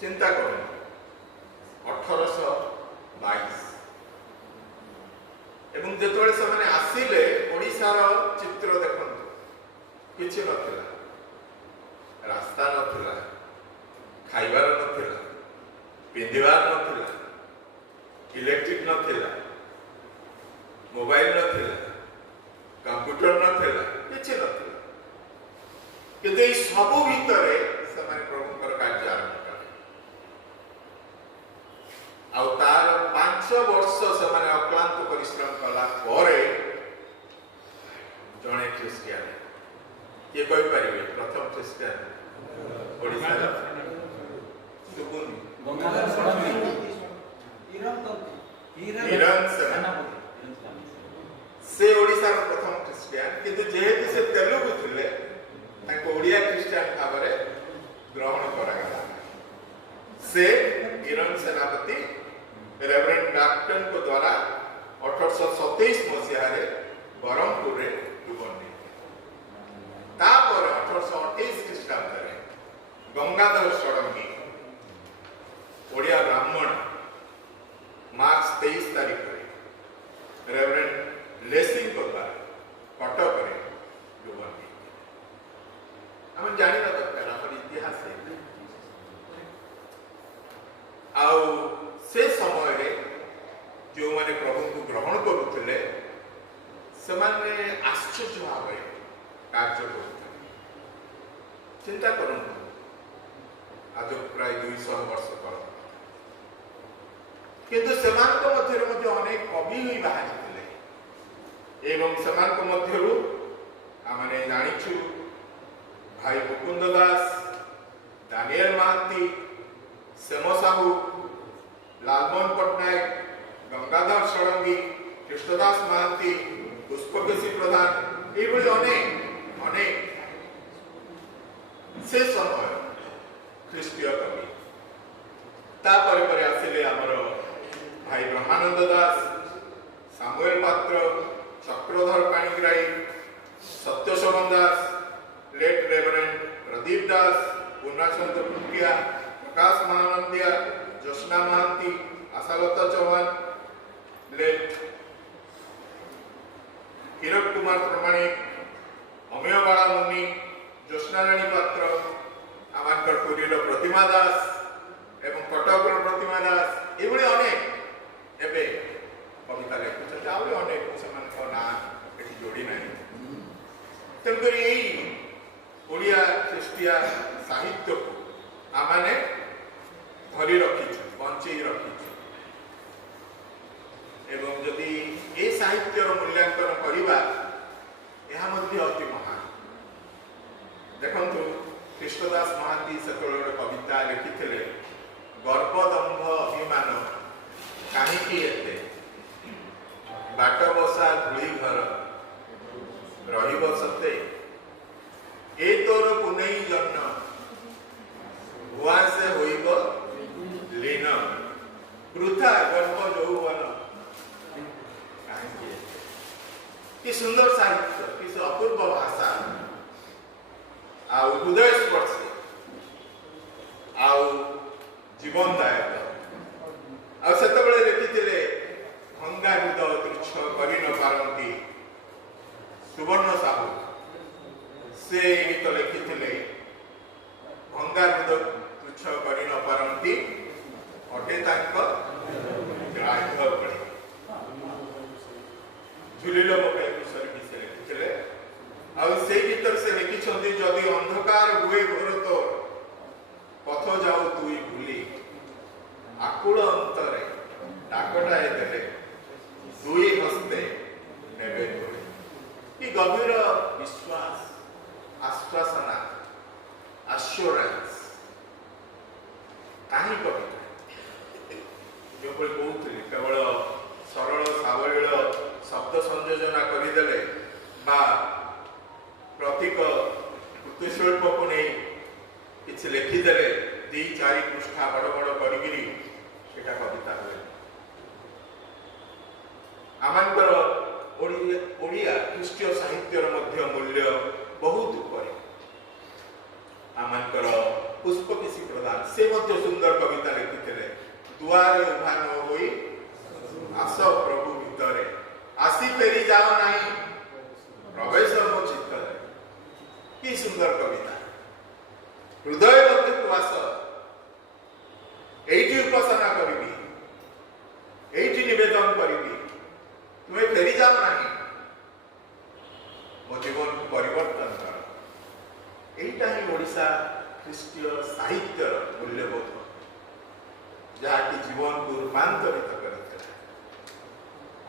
चिंता करें 1822 ଯେତେବେଳେ ସେମାନେ ଆସିଲେ ଓଡ଼ିଶାର ଚିତ୍ର ଦେଖନ୍ତୁ, କିଛି ନଥିଲା, ରାସ୍ତା ନଥିଲା, ଖାଇବାର ନଥିଲା, ପିନ୍ଧିବାର ନଥିଲା, ଇଲେକ୍ଟ୍ରିକ ନଥିଲା, ମୋବାଇଲ ନଥିଲା, କମ୍ପ୍ୟୁଟର ନଥିଲା, କିଛି ନଥିଲା। କିନ୍ତୁ ଏଇ ସବୁ ଭିତରେ ସେମାନେ ପ୍ରଭୁଙ୍କର କାର୍ଯ୍ୟ ଆରମ୍ଭ କଲେ। ଆଉ ତାର 5 ବର୍ଷ ସେମାନେ ଅକ୍ଳାନ୍ତ ପରିଶ୍ରମ କଲା ପରେ ଜଣେ ଖ୍ରୀଷ୍ଟିଆନ, କିଏ କହିପାରିବେ ପ୍ରଥମ ଖ୍ରୀଷ୍ଟିଆନ ଓଡ଼ିଶାର? ଶୁଭୁନି। ହିରଣ ସେନାପତି ସେ ଓଡ଼ିଶାର ପ୍ରଥମ ଖ୍ରୀଷ୍ଟିଆନ, କିନ୍ତୁ ଯେହେତୁ ସେ ତେଲୁଗୁ ଥିଲେ ତାଙ୍କୁ ଓଡ଼ିଆ ଖ୍ରୀଷ୍ଟିଆନ ଭାବରେ ଗ୍ରହଣ କରାଗଲା। ସେ ହିରଣ ସେନାପତି ରେଭରେଣ୍ଡ ଡାକ୍ଟରଙ୍କ ଦ୍ୱାରା 1827 ମସିହାରେ ବ୍ରହ୍ମପୁରରେ ଜୀବନ ନେଇଥିଲେ। ତାପରେ 1828 ଖ୍ରୀଷ୍ଟାବ୍ଦରେ ଗଙ୍ଗାଧର ଷଡ଼ଙ୍ଗୀ ଓଡ଼ିଆ ବ୍ରାହ୍ମଣ ମାର୍ଚ୍ଚ 23 ତାରିଖରେ ରେଭରେଣ୍ଡ ଲେସିଙ୍କ ଦ୍ୱାରା କଟକରେ ଜୀବନ ନେଇଥିଲେ। ଆମେ ଜାଣିବା ଦରକାର ଆମର ଇତିହାସ। ଆଉ ସେ ସମୟରେ ଯେଉଁମାନେ ପ୍ରଭୁଙ୍କୁ ଗ୍ରହଣ କରୁଥିଲେ ସେମାନେ ଆଶ୍ଚର୍ଯ୍ୟ ଭାବରେ କାର୍ଯ୍ୟ କରୁଥିଲେ। ଚିନ୍ତା କରନ୍ତୁ, ଆଜ ପ୍ରାୟ 200 ବର୍ଷ ତଳ। କିନ୍ତୁ ସେମାନଙ୍କ ମଧ୍ୟରେ ମଧ୍ୟ ଅନେକ କବି ହୋଇ ବାହାରିଥିଲେ ଏବଂ ସେମାନଙ୍କ ମଧ୍ୟରୁ ଆମେ ଜାଣିଛୁ ଭାଇ ମୁକୁନ୍ଦ ଦାସ, ଦାନିଏଲ ମହାନ୍ତି, ଶ୍ୟାମ ସାହୁ, ଲାଲମୋହନ ପଟ୍ଟନାୟକ, ଗଙ୍ଗାଧର ଷଡ଼ଙ୍ଗୀ, କୃଷ୍ଣଦାସ ମହାନ୍ତି, ପୁଷ୍ପକେଶୀ ପ୍ରଧାନ, ଏଇଭଳି ଅନେକ ସେ ସମୟ ଖ୍ରୀଷ୍ଟୀୟ କବି। ତାପରେ ପରେ ଆସିଲେ ଆମର ଭାଇ ବ୍ରହ୍ମାନନ୍ଦ ଦାସ, ସାମୁଏଲ ପାତ୍ର, ଚକ୍ରଧର ପାଣିଗ୍ରାହୀ, ସତ୍ୟଶୋଭନ ଦାସ, ଲେଟ୍ ରେଭରେଣ୍ଡ ପ୍ରଦୀପ ଦାସ, ପୂର୍ଣ୍ଣଚନ୍ଦ୍ର ପୁଟିଆ, ପ୍ରକାଶ ମହାନନ୍ଦିଆ, ଜ୍ୟୋତ୍ସ୍ନା ମହାନ୍ତି, ଆଶାଲତା ଚୌହାନ, ଲେଟ୍ ହୀରକ କୁମାର ପ୍ରମାଣିକ, ଅମେୟ ବାଳା ମୁନି, ଜ୍ୟୋତ୍ସ୍ନା ରାଣୀ ପାତ୍ର, ଆମଙ୍କର ପୁରୀର ପ୍ରତିମା ଦାସ ଏବଂ କଟକର ପ୍ରତିମା ଦାସ, ଏଭଳି ଅନେକ ଏବେ କବିତା ଲେଖୁଛନ୍ତି। ଆହୁରି ଅନେକ ସେମାନଙ୍କ ନାଁ ଏଠି ଯୋଡ଼ି ନାହିଁ। ତେଣୁକରି ଏଇ ଓଡ଼ିଆ ଖ୍ରୀଷ୍ଟିଆ ସାହିତ୍ୟକୁ ଆମେ ଧରି ରଖିଛୁ, ବଞ୍ଚେଇ ରଖିଛୁ। ଏବଂ ଯଦି ଏ ସାହିତ୍ୟର ମୂଲ୍ୟାଙ୍କନ କରିବା, ଏହା ମଧ୍ୟ ଅତି ମହାନ। ଦେଖନ୍ତୁ, କୃଷ୍ଣଦାସ ମହାନ୍ତି ସେତେବେଳେ ଗୋଟେ କବିତା ଲେଖିଥିଲେ, ଗର୍ବ ଦମ୍ଭ ଅଭିମାନ କାହିଁକି ଏତେ, ବାଟ ବସା ଧୂଳି ଘର ରହିବ ସତେ, ଏ ତୋର ପୁନେଇ ଜନ୍ମ ଭୁଆସେ ହୋଇବ ଲୀନ, ବୃଥା ଗର୍ବ ଯୌବନ କାହିଁକି। କି ସୁନ୍ଦର ସାହିତ୍ୟ, କି ଅପୂର୍ବ ଭାଷା, ଆଉ ହୃଦୟ ସ୍ପର୍ଶୀ, ଆଉ ଜୀବନଦାୟକ। ଆଉ ସେତେବେଳେ ଲେଖିଥିଲେ, ଭଙ୍ଗା ହୃଦୟ ତୁଚ୍ଛ କରି ନ ପାରନ୍ତି ସୁବର୍ଣ୍ଣ ସାହୁ। ସେ ଗୀତ ଲେଖିଥିଲେ, ଭଙ୍ଗା ହୃଦୟ ତୁଚ୍ଛ କରି ନ ପାରନ୍ତି ଅଟେ ତାଙ୍କ ଗ୍ରାହ୍ୟ ଭଳି। ଝୁଲିଲ ମୋ ପାଇଁ ବିଷୟରେ ବି ସେ ଲେଖିଥିଲେ। ଆଉ ସେଇ ଗୀତରେ ସେ ଲେଖିଛନ୍ତି, ଯଦି ଅନ୍ଧକାର ହୁଏ ଘୋର ତୋର ପଥ ଯାଉ ତୁଇ ଭୁଲି, ଆକୁଳ ଅନ୍ତରେ ଡାକଟାଏ ଦେଲେ ଦୁଇ ହସ୍ତେ ନେବେ ଧରି। କି ଗଭୀର ବିଶ୍ୱାସ, ଆଶ୍ୱାସନା, ଆସ୍ୟୁରାନ୍ସ। କାହିଁ କବିତା ଯେଉଁଭଳି କହୁଥିଲି, କେବଳ ସରଳ ସାବଳୀଳ ଶବ୍ଦ ସଂଯୋଜନା କରିଦେଲେ ବା ପ୍ରତୀକ କୃତିଶିଳ୍ପକୁ ନେଇ କିଛି ଲେଖିଦେଲେ 2-4 ପୃଷ୍ଠା ବଡ଼ ବଡ଼ କରିକିରି ସେଟା କବିତା ହୁଏ। ଆମଙ୍କର ଓଡ଼ିଆ ଖ୍ରୀଷ୍ଟୀୟ ସାହିତ୍ୟର ମଧ୍ୟ ମୂଲ୍ୟ ବହୁତ ଉପରେ। ଆମଙ୍କର ପୁଷ୍ପକେଶୀ ପ୍ରଧାନ, ସେ ମଧ୍ୟ ସୁନ୍ଦର କବିତା ଲେଖିଥିଲେ, ଦୁଆରେ ଉଭା ନ ହୋଇ ଆସ ପ୍ରଭୁ ଭିତରେ, ଆସିବେ ଯାଅ ନାହିଁ ପ୍ରବେଶ ମୋ ଚିତ୍ତରେ। କି ସୁନ୍ଦର କବିତା। ହୃଦୟ ମଧ୍ୟକୁ ଆସ, ଏଇଠି ଉପାସନା କରିବି, ଏଇଠି ନିବେଦନ କରିବି, ତୁମେ ଫେରି ଯାଅ ନାହିଁ, ମୋ ଜୀବନକୁ ପରିବର୍ତ୍ତନ କର। এইটা ହିଁ ଓଡ଼ିଶା ଖ୍ରୀଷ୍ଟୀୟ ସାହିତ୍ୟର ମୂଲ୍ୟବୋଧ, ଯାହାକି ଜୀବନକୁ ରୂପାନ୍ତରିତ କରିଥିଲା।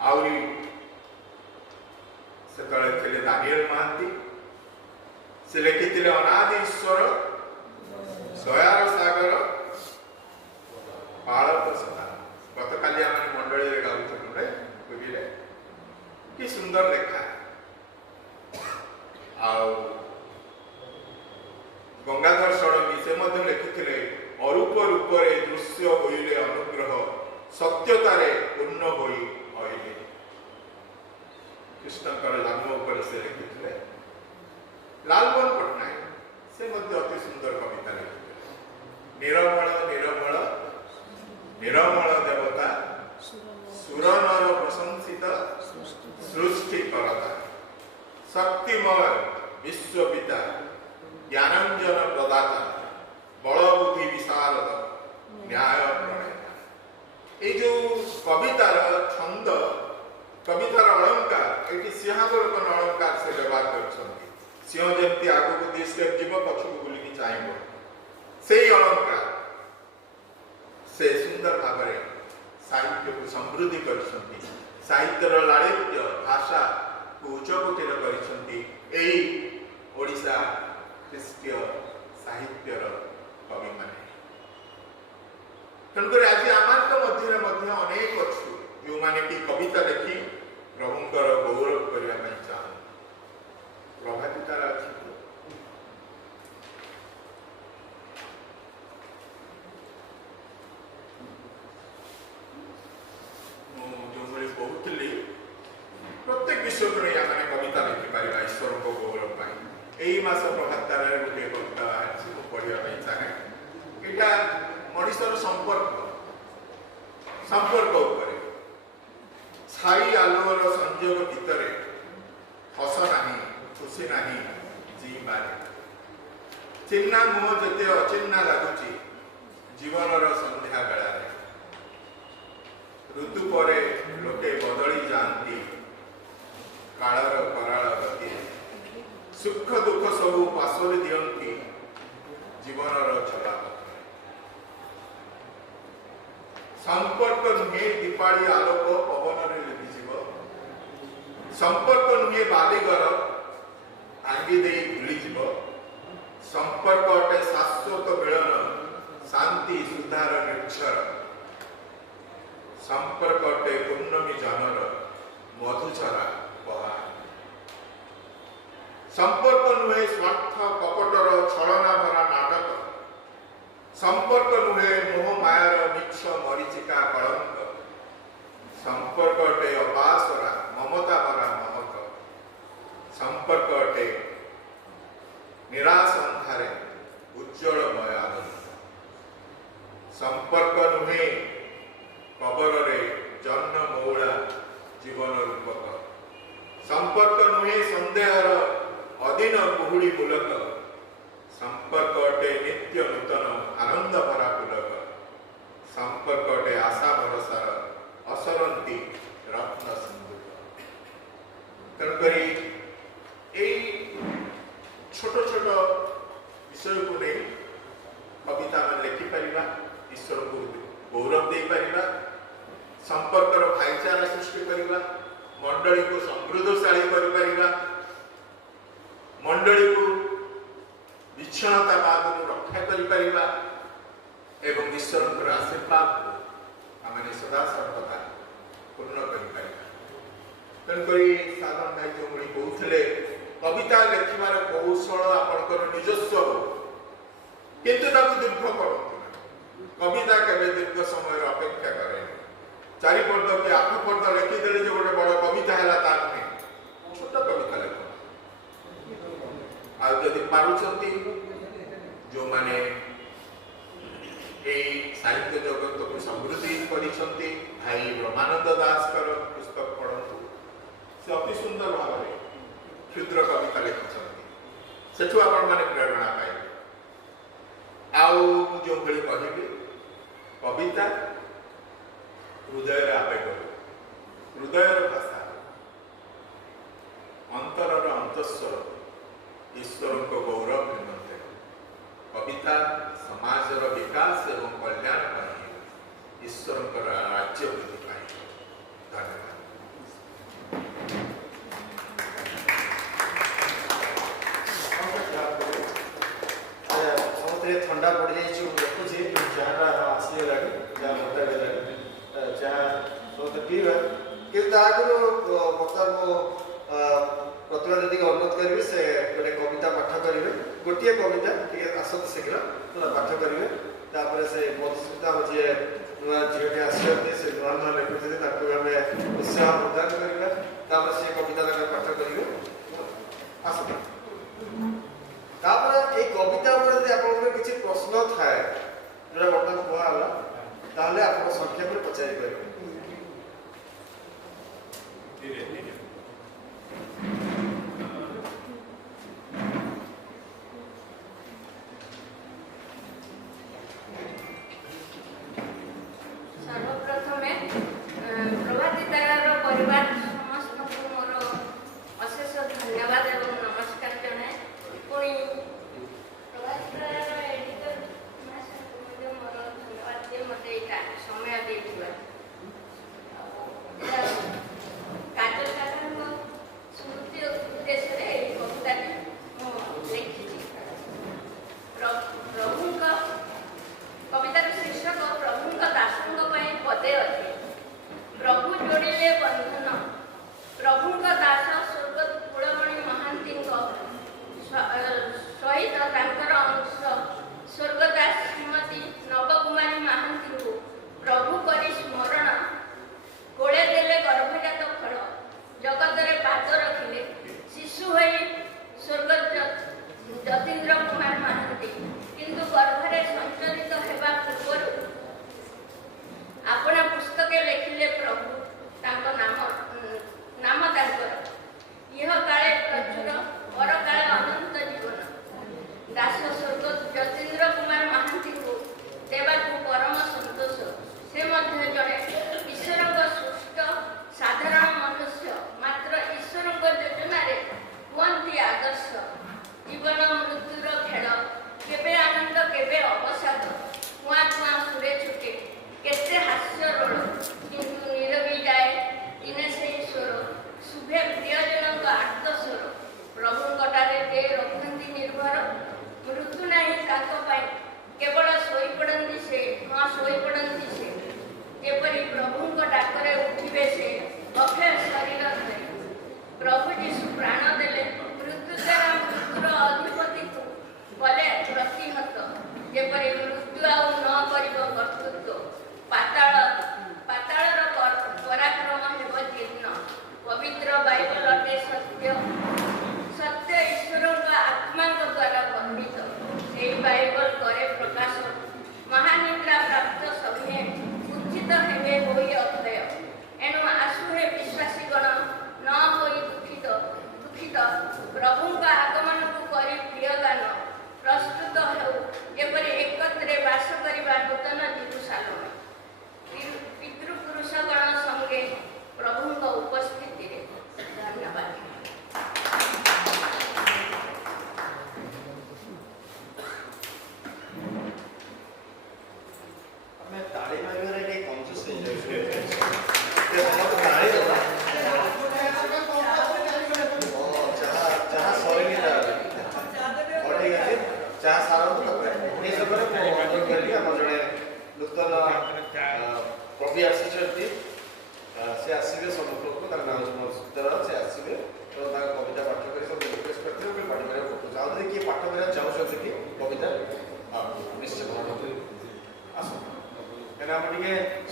ଆହୁରି ସେତେବେଳେ ଥିଲେ ଦାନିଏଲ ମହାନ୍ତି, ସେ ଲେଖିଥିଲେ ଅନାଦି ଈଶ୍ୱର ଦୟାର ସାଗର ପାଳକ ସଦା। ଗତକାଲି ଆମେ ମଣ୍ଡଳୀରେ ଗାଉଥିଲୁ ପୁରୀରେ, କି ସୁନ୍ଦର ଲେଖା। ଆଉ ଗଙ୍ଗାଧର ଷଡ଼ଙ୍ଗୀ ସେ ମଧ୍ୟ ଲେଖିଥିଲେ ଅରୂପ ରୂପରେ ଦୃଶ୍ୟ ହୋଇଲେ ଅନୁଗ୍ରହ, ସତ୍ୟତାରେ ପୂର୍ଣ୍ଣ ହୋଇ ଅଇଲେ। କୃଷ୍ଣଙ୍କର ଜନ୍ମ ଉପରେ ସେ ଲେଖିଥିଲେ। ଲାଲମୋହନ ପଟ୍ଟନାୟକ ସେ ମଧ୍ୟ ଅତି ସୁନ୍ଦର କବିତା ଲେଖିଥିଲେ। ନିରମଳ ନିରମଳ ନିରମଳ ଦେବତା, ସୁରନର ପ୍ରଶଂସିତ ସୃଷ୍ଟି କରତା, ଶକ୍ତିମୟ ବିଶ୍ୱପିତା, ଜ୍ଞାନଞ୍ଜନ ପ୍ରଦାତା, ବଳବୁଦ୍ଧି ବିଶାରଦ, ନ୍ୟାୟ ପ୍ରଣେତା। এই যে কবিতার ছন্দ, কবিতার অলঙ্কার, এটি সিংহাবলোকন অলঙ্কার সে ব্যবহার করছেন। সিংহ যেমতি আগুক দিয়ে স্টেপ যাব, পছকু বুলিকি চাইব, সেই অলঙ্কার সে সুন্দর ভাবে সাহিত্যকে সমৃদ্ধি করছেন। সাহিত্যর লালিত্য ভাষা উচ্চকোটির করছেন এই ওড়িশা খ্রিস্টীয় সাহিত্যর কবি মানে। তেমক আজ আমার মধ্যে মধ্যে অনেক অছু যে কি কবিতা লেখি প্রভুঙ্কর গৌরব করা চাহ। প্রভাতিতার আছে কହୁଥିଲି প্রত্যেক বিষয়কে নেই আমি কবিতা লিখিপারা ঈশ্বর গৌরব পাই। এই মাস প্রভাতারে গোটে কবিতা আছে পড়া চাহে। এটা মনিষর সম্পর্ক সম্পর্ক উপরে। ছাই আলোর সংযোগ ভিতরে হস নাহি খুশি নাহি জিইবারে। চিহ্না মুহ যেতে অচিহ্না লাগুচি জীবনর সন্ধ্যা বেড়ারে। ঋতু পরে লোকে বদলি যাতে কালর কৰাଳ গতি। সুখ দুঃখ সবু পাশরে দিয়ন্তি জীবনর চলাপথ। সম্পর্ক নুহে দীপাড়ি আলোক পবনরে লিভিଯିବ। সম্পর্ক নুহে বালিঘর ভাঙ্গি দেই ভুলিଯିବ। সম্পর্ক অটে শাশ্বত মিলন শান্তি সুধার নির্ঝর। সম্পর্ক অটে পূর্ণমী জনর মধুছরা বহা। সম্পর্ক নুহে স্বার্থ কপটর ছলনা ভরা নাটক। সম্পর্ক নুহে মোহ মায়ার মিচ্ছ মরিচিকা কলঙ্ক। সম্পর্ক অটে অপাসরা মমতা ভরা মহক। সম্পর্ক অটে নিরাশ অন্ধারে উজ্জ্বলময় আলোক। সম্পর্ক নুহে কবରରେ জন্ম মৌড়া জীবন রূপক। সম্পর্ক নুহে সন্দেহর অধীন কুহুড়ি মূলক। সম্পর্ক অটে নিত্য নূতন আনন্দ ভরা পুলক। সম্পর্ক অটে আশা ভরসার অসরন্তী রত্ন সিন্ধুক। তেণুকরি এই ছোট ছোট বিষয়କୁ ନେଇ কবিতা ଆମେ ଲେଖିପାରିବା, ଈଶ୍ୱରକୁ ଗୌରବ ଦେଇପାରିବା, ସମ୍ପର୍କର ଭାଇଚାରା ସୃଷ୍ଟି କରିବା, ମଣ୍ଡଳୀକୁ ସମୃଦ୍ଧଶାଳୀ କରିପାରିବା, ମଣ୍ଡଳୀକୁ ବିଚ୍ଛିନ୍ନତାବାଦରୁ ରକ୍ଷା କରିପାରିବା ଏବଂ ଈଶ୍ୱରଙ୍କର ଆଶୀର୍ବାଦକୁ ଆମେ ସଦା ସର୍ବଦା ପୂର୍ଣ୍ଣ କରିପାରିବା। ତେଣୁକରି ସାଧନ ଭାଇ ଯେଉଁଭଳି କହୁଥିଲେ କବିତା ଲେଖିବାର କୌଶଳ ଆପଣଙ୍କର ନିଜସ୍ୱ ହଉ, କିନ୍ତୁ ତାକୁ ଦୀର୍ଘ କରନ୍ତୁ ନା। କବିତା କେବେ ଦୀର୍ଘ ସମୟର ଅପେକ୍ଷା କରେନି। 4 ପଦ କି 8 ପଦ ଲେଖିଦେଲେ ଯେ ଗୋଟେ ବଡ଼ କବିତା ହେଲା ତା ନୁହେଁ, ଛୋଟ କବିତା ଲେଖ। ଆଉ ଯଦି ପାରୁଛନ୍ତି ଯେଉଁମାନେ এই সাহিত্য জগতକୁ ସମୃଦ୍ଧି କରିଛନ୍ତି, ଭାଇ ବ୍ରହ୍ମାନନ୍ଦ ଦାସଙ୍କର ପୁସ୍ତକ ପଢ଼ନ୍ତୁ। ସେ ଅତି क्षुद्र कविता लिखुं सेठू आपण माने प्रेरणा पाइबे आउ जो भली कहबी कविता हृदय आवेग हृदय भाषा अंतर अंतस्वर ईश्वर को गौरव निमंते कविता समाज विकास एवं कल्याण पर ईश्वर राज्य वृद्धि पाए धन्यवाद। ठंडा पड़ जाइए देखुचे चाहटा आसले लगे जहाँ मोटा लगे चाह समस्त पीवा कि आगु बर्तमान प्रतिभा दीदी को अनुरोध करी से गोटे कविता पाठ करेंगे गोटे कविता टे आसत शीघ्र पाठ करेंगे से मधुस्मिता जी नुआ झीटे आसते से नुआ नुआ लिखुते आम उत्साह प्रदान करवा से कविता पाठ करेंगे आस तापर कविता किसी प्रश्न थाए जो बर्तमान कहला ताहले आप संक्षेप में पचारि पारे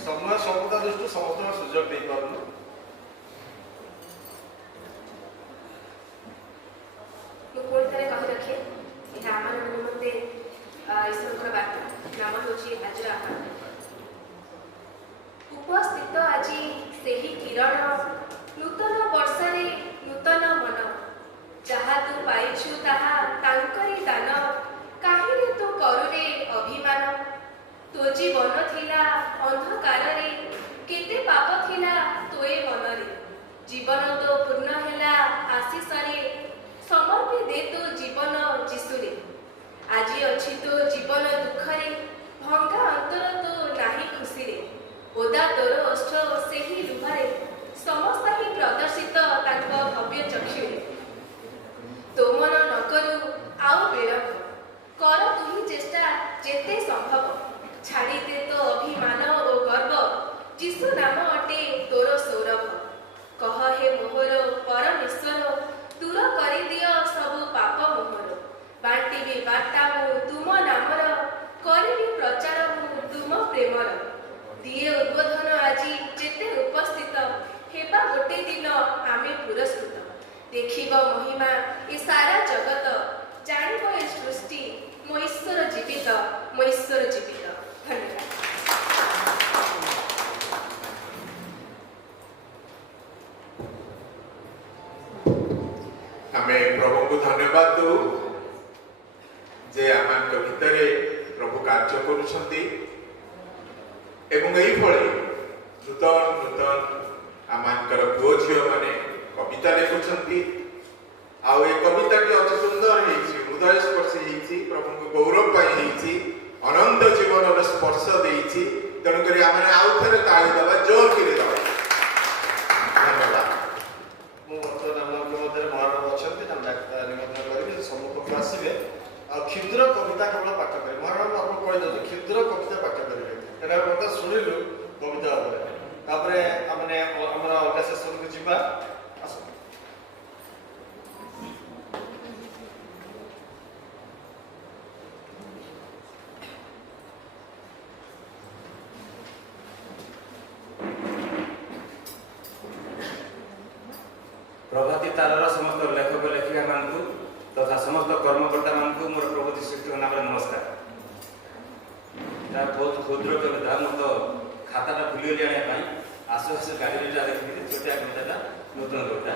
समय सबता दृष्टि समस्त सुजोग दे पारनु उपस्थित आज से किरण नूतन वर्षारे नूतन मन ଅଛି ତୋ ଜୀବନ ଦୁଃଖରେ, ଭଙ୍ଗା ଅନ୍ତର ତୋ ନାହିଁ ଖୁସିରେ, ଓଦା ତୋର ଓଷ୍ଠ ସେହି ଲୁହରେ, ସମସ୍ତ ହିଁ ପ୍ରଦର୍ଶିତ ତାଙ୍କ ଭବ୍ୟ ଚକ୍ଷୁରେ। ତୋ ମନ ନ କରୁ ଆଉ ବିଳମ୍ବ, କର ତୁହି ଚେଷ୍ଟା ଯେତେ ସମ୍ଭବ, ଛାଡ଼ିଦେ ତୋ ଅଭିମାନ ଓ ଗର୍ବ, ଯୀଶୁ ନାମ ଅଟେ ତୋର ସୌରଭ। କହ ହେ ମୋହର ପରମେଶ୍ୱର, ଦୂର କରିଦିଅ ସବୁ ପାପ ମୋହର, ବାଣ୍ଟିବି ବାର୍ତ୍ତା ମୁଁ ତୁମ ନାମର, କରିବି ପ୍ରଚାର ମୁଁ ତୁମ ପ୍ରେମର। ଦିଏ ଉଦ୍ବୋଧନ ଆଜି ଯେତେ ଉପସ୍ଥିତ, ହେବା ଗୋଟେ ଦିନ ଆମେ ପୁରସ୍କୃତ। ଦେଖିବ ମହିମା ଏ ସାରା ଜଗତ, ଜାଣିବ ଏ ସୃଷ୍ଟି ମୋ ଈଶ୍ୱର ଜୀବିତ, ମୋ ଈଶ୍ୱର ଜୀବିତ। ଧନ୍ୟବାଦ। ଆମେ ପ୍ରଭୁଙ୍କୁ ଧନ୍ୟବାଦ ଦେଉ ଯେ ଆମମାନଙ୍କ ଭିତରେ ପ୍ରଭୁ କାର୍ଯ୍ୟ କରୁଛନ୍ତି ଏବଂ ଏଇଭଳି ନୂତନ ନୂତନ ଆମମାନଙ୍କର ପୁଅ ଝିଅମାନେ କବିତା ଲେଖୁଛନ୍ତି। ଆଉ ଏ କବିତାଟି ଅତି ସୁନ୍ଦର ହେଇଛି, ହୃଦୟ ସ୍ପର୍ଶୀ ହେଇଛି, ପ୍ରଭୁଙ୍କୁ ଗୌରବ ପାଇଁ ହେଇଛି, ଅନନ୍ତ ଜୀବନର ସ୍ପର୍ଶ ଦେଇଛି। ତେଣୁକରି ଆମେ ଆଉ ଥରେ ତାଳି ଦେବା, ଜୋର କରି ଦେବା। ଧନ୍ୟବାଦ। ମୁଁ ବର୍ତ୍ତମାନ ଆମମାନଙ୍କ ମଧ୍ୟରେ ମହାରାଜ ଅଛନ୍ତି, ନିମନ୍ତ୍ରଣ କରିବି ସମ୍ମୁଖକୁ ଆସିବେ। ଆଉ କ୍ଷୁଦ୍ର କବିତା କେବଳ ପାଠ କରିବେ। ମହାରାଜ ଆପଣ କହିଦିଅନ୍ତୁ କ୍ଷୁଦ୍ର କବିତା ପାଠ କରିବେ, ଏଇଟା କଥା ଶୁଣିଲୁ କବିତା ଉପରେ। ତାପରେ ଆମେ ଆମର ଅଲଗା ସେସନକୁ ଯିବା। ଆସନ୍ତୁ। प्रभाती तारार समस्त लेखक लेखिका मानकु तथा समस्त कर्मकर्ता मानकु मोर प्रभु श्रीकृष्ण नाम नमस्कार। बहुत क्षुद्र कविता मत खाताटा भूली जाने आसु आसु गाड़ी देखी छोटिया कविता नूतन कविता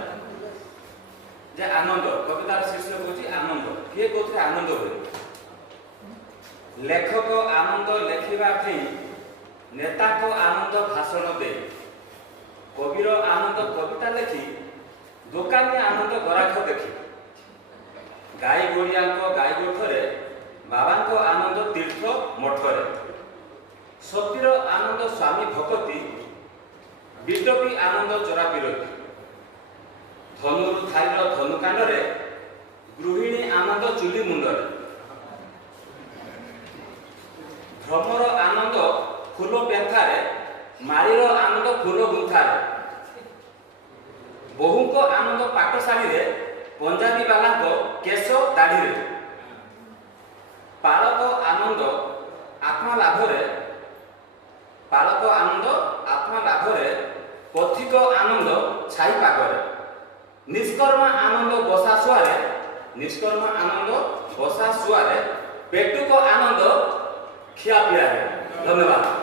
जे आनंद कवितार शीर्षक हूँ आनंद। किए कौन आनंद हुए? लेखक आनंद लेखिबा नेता को आनंद भाषण दे, कविर आनंद कविता लेखि, दोकानी आनंद गराख देखी, गाई गोड़िया गाई गोठरे, बाबा आनंद तीर्थ मठरे, सतीर आनंद स्वामी भक्ति, विटपी आनंद चोरा पिरती, धनुर थाईर धनुकांडरे, गृहिणी आनंद चुली मुंडरे, भ्रमर आनंद फूल पेंथारे, मारीर आनंद फूल गुंथारे, बहुको आनंद पाठशाली रे, पंजाबी वाला को केश दाढ़ी रे, पालक आनंद आत्मा लाभ रे, पालक आनंद आत्मा लाभ रे, पथिक आनंद छाई पाग रे, निष्कर्म आनंद बसा सुआरे, निष्कर्म आनंद बसा सुआरे, पेटुक आनंद खिया पिया रे। धन्यवाद।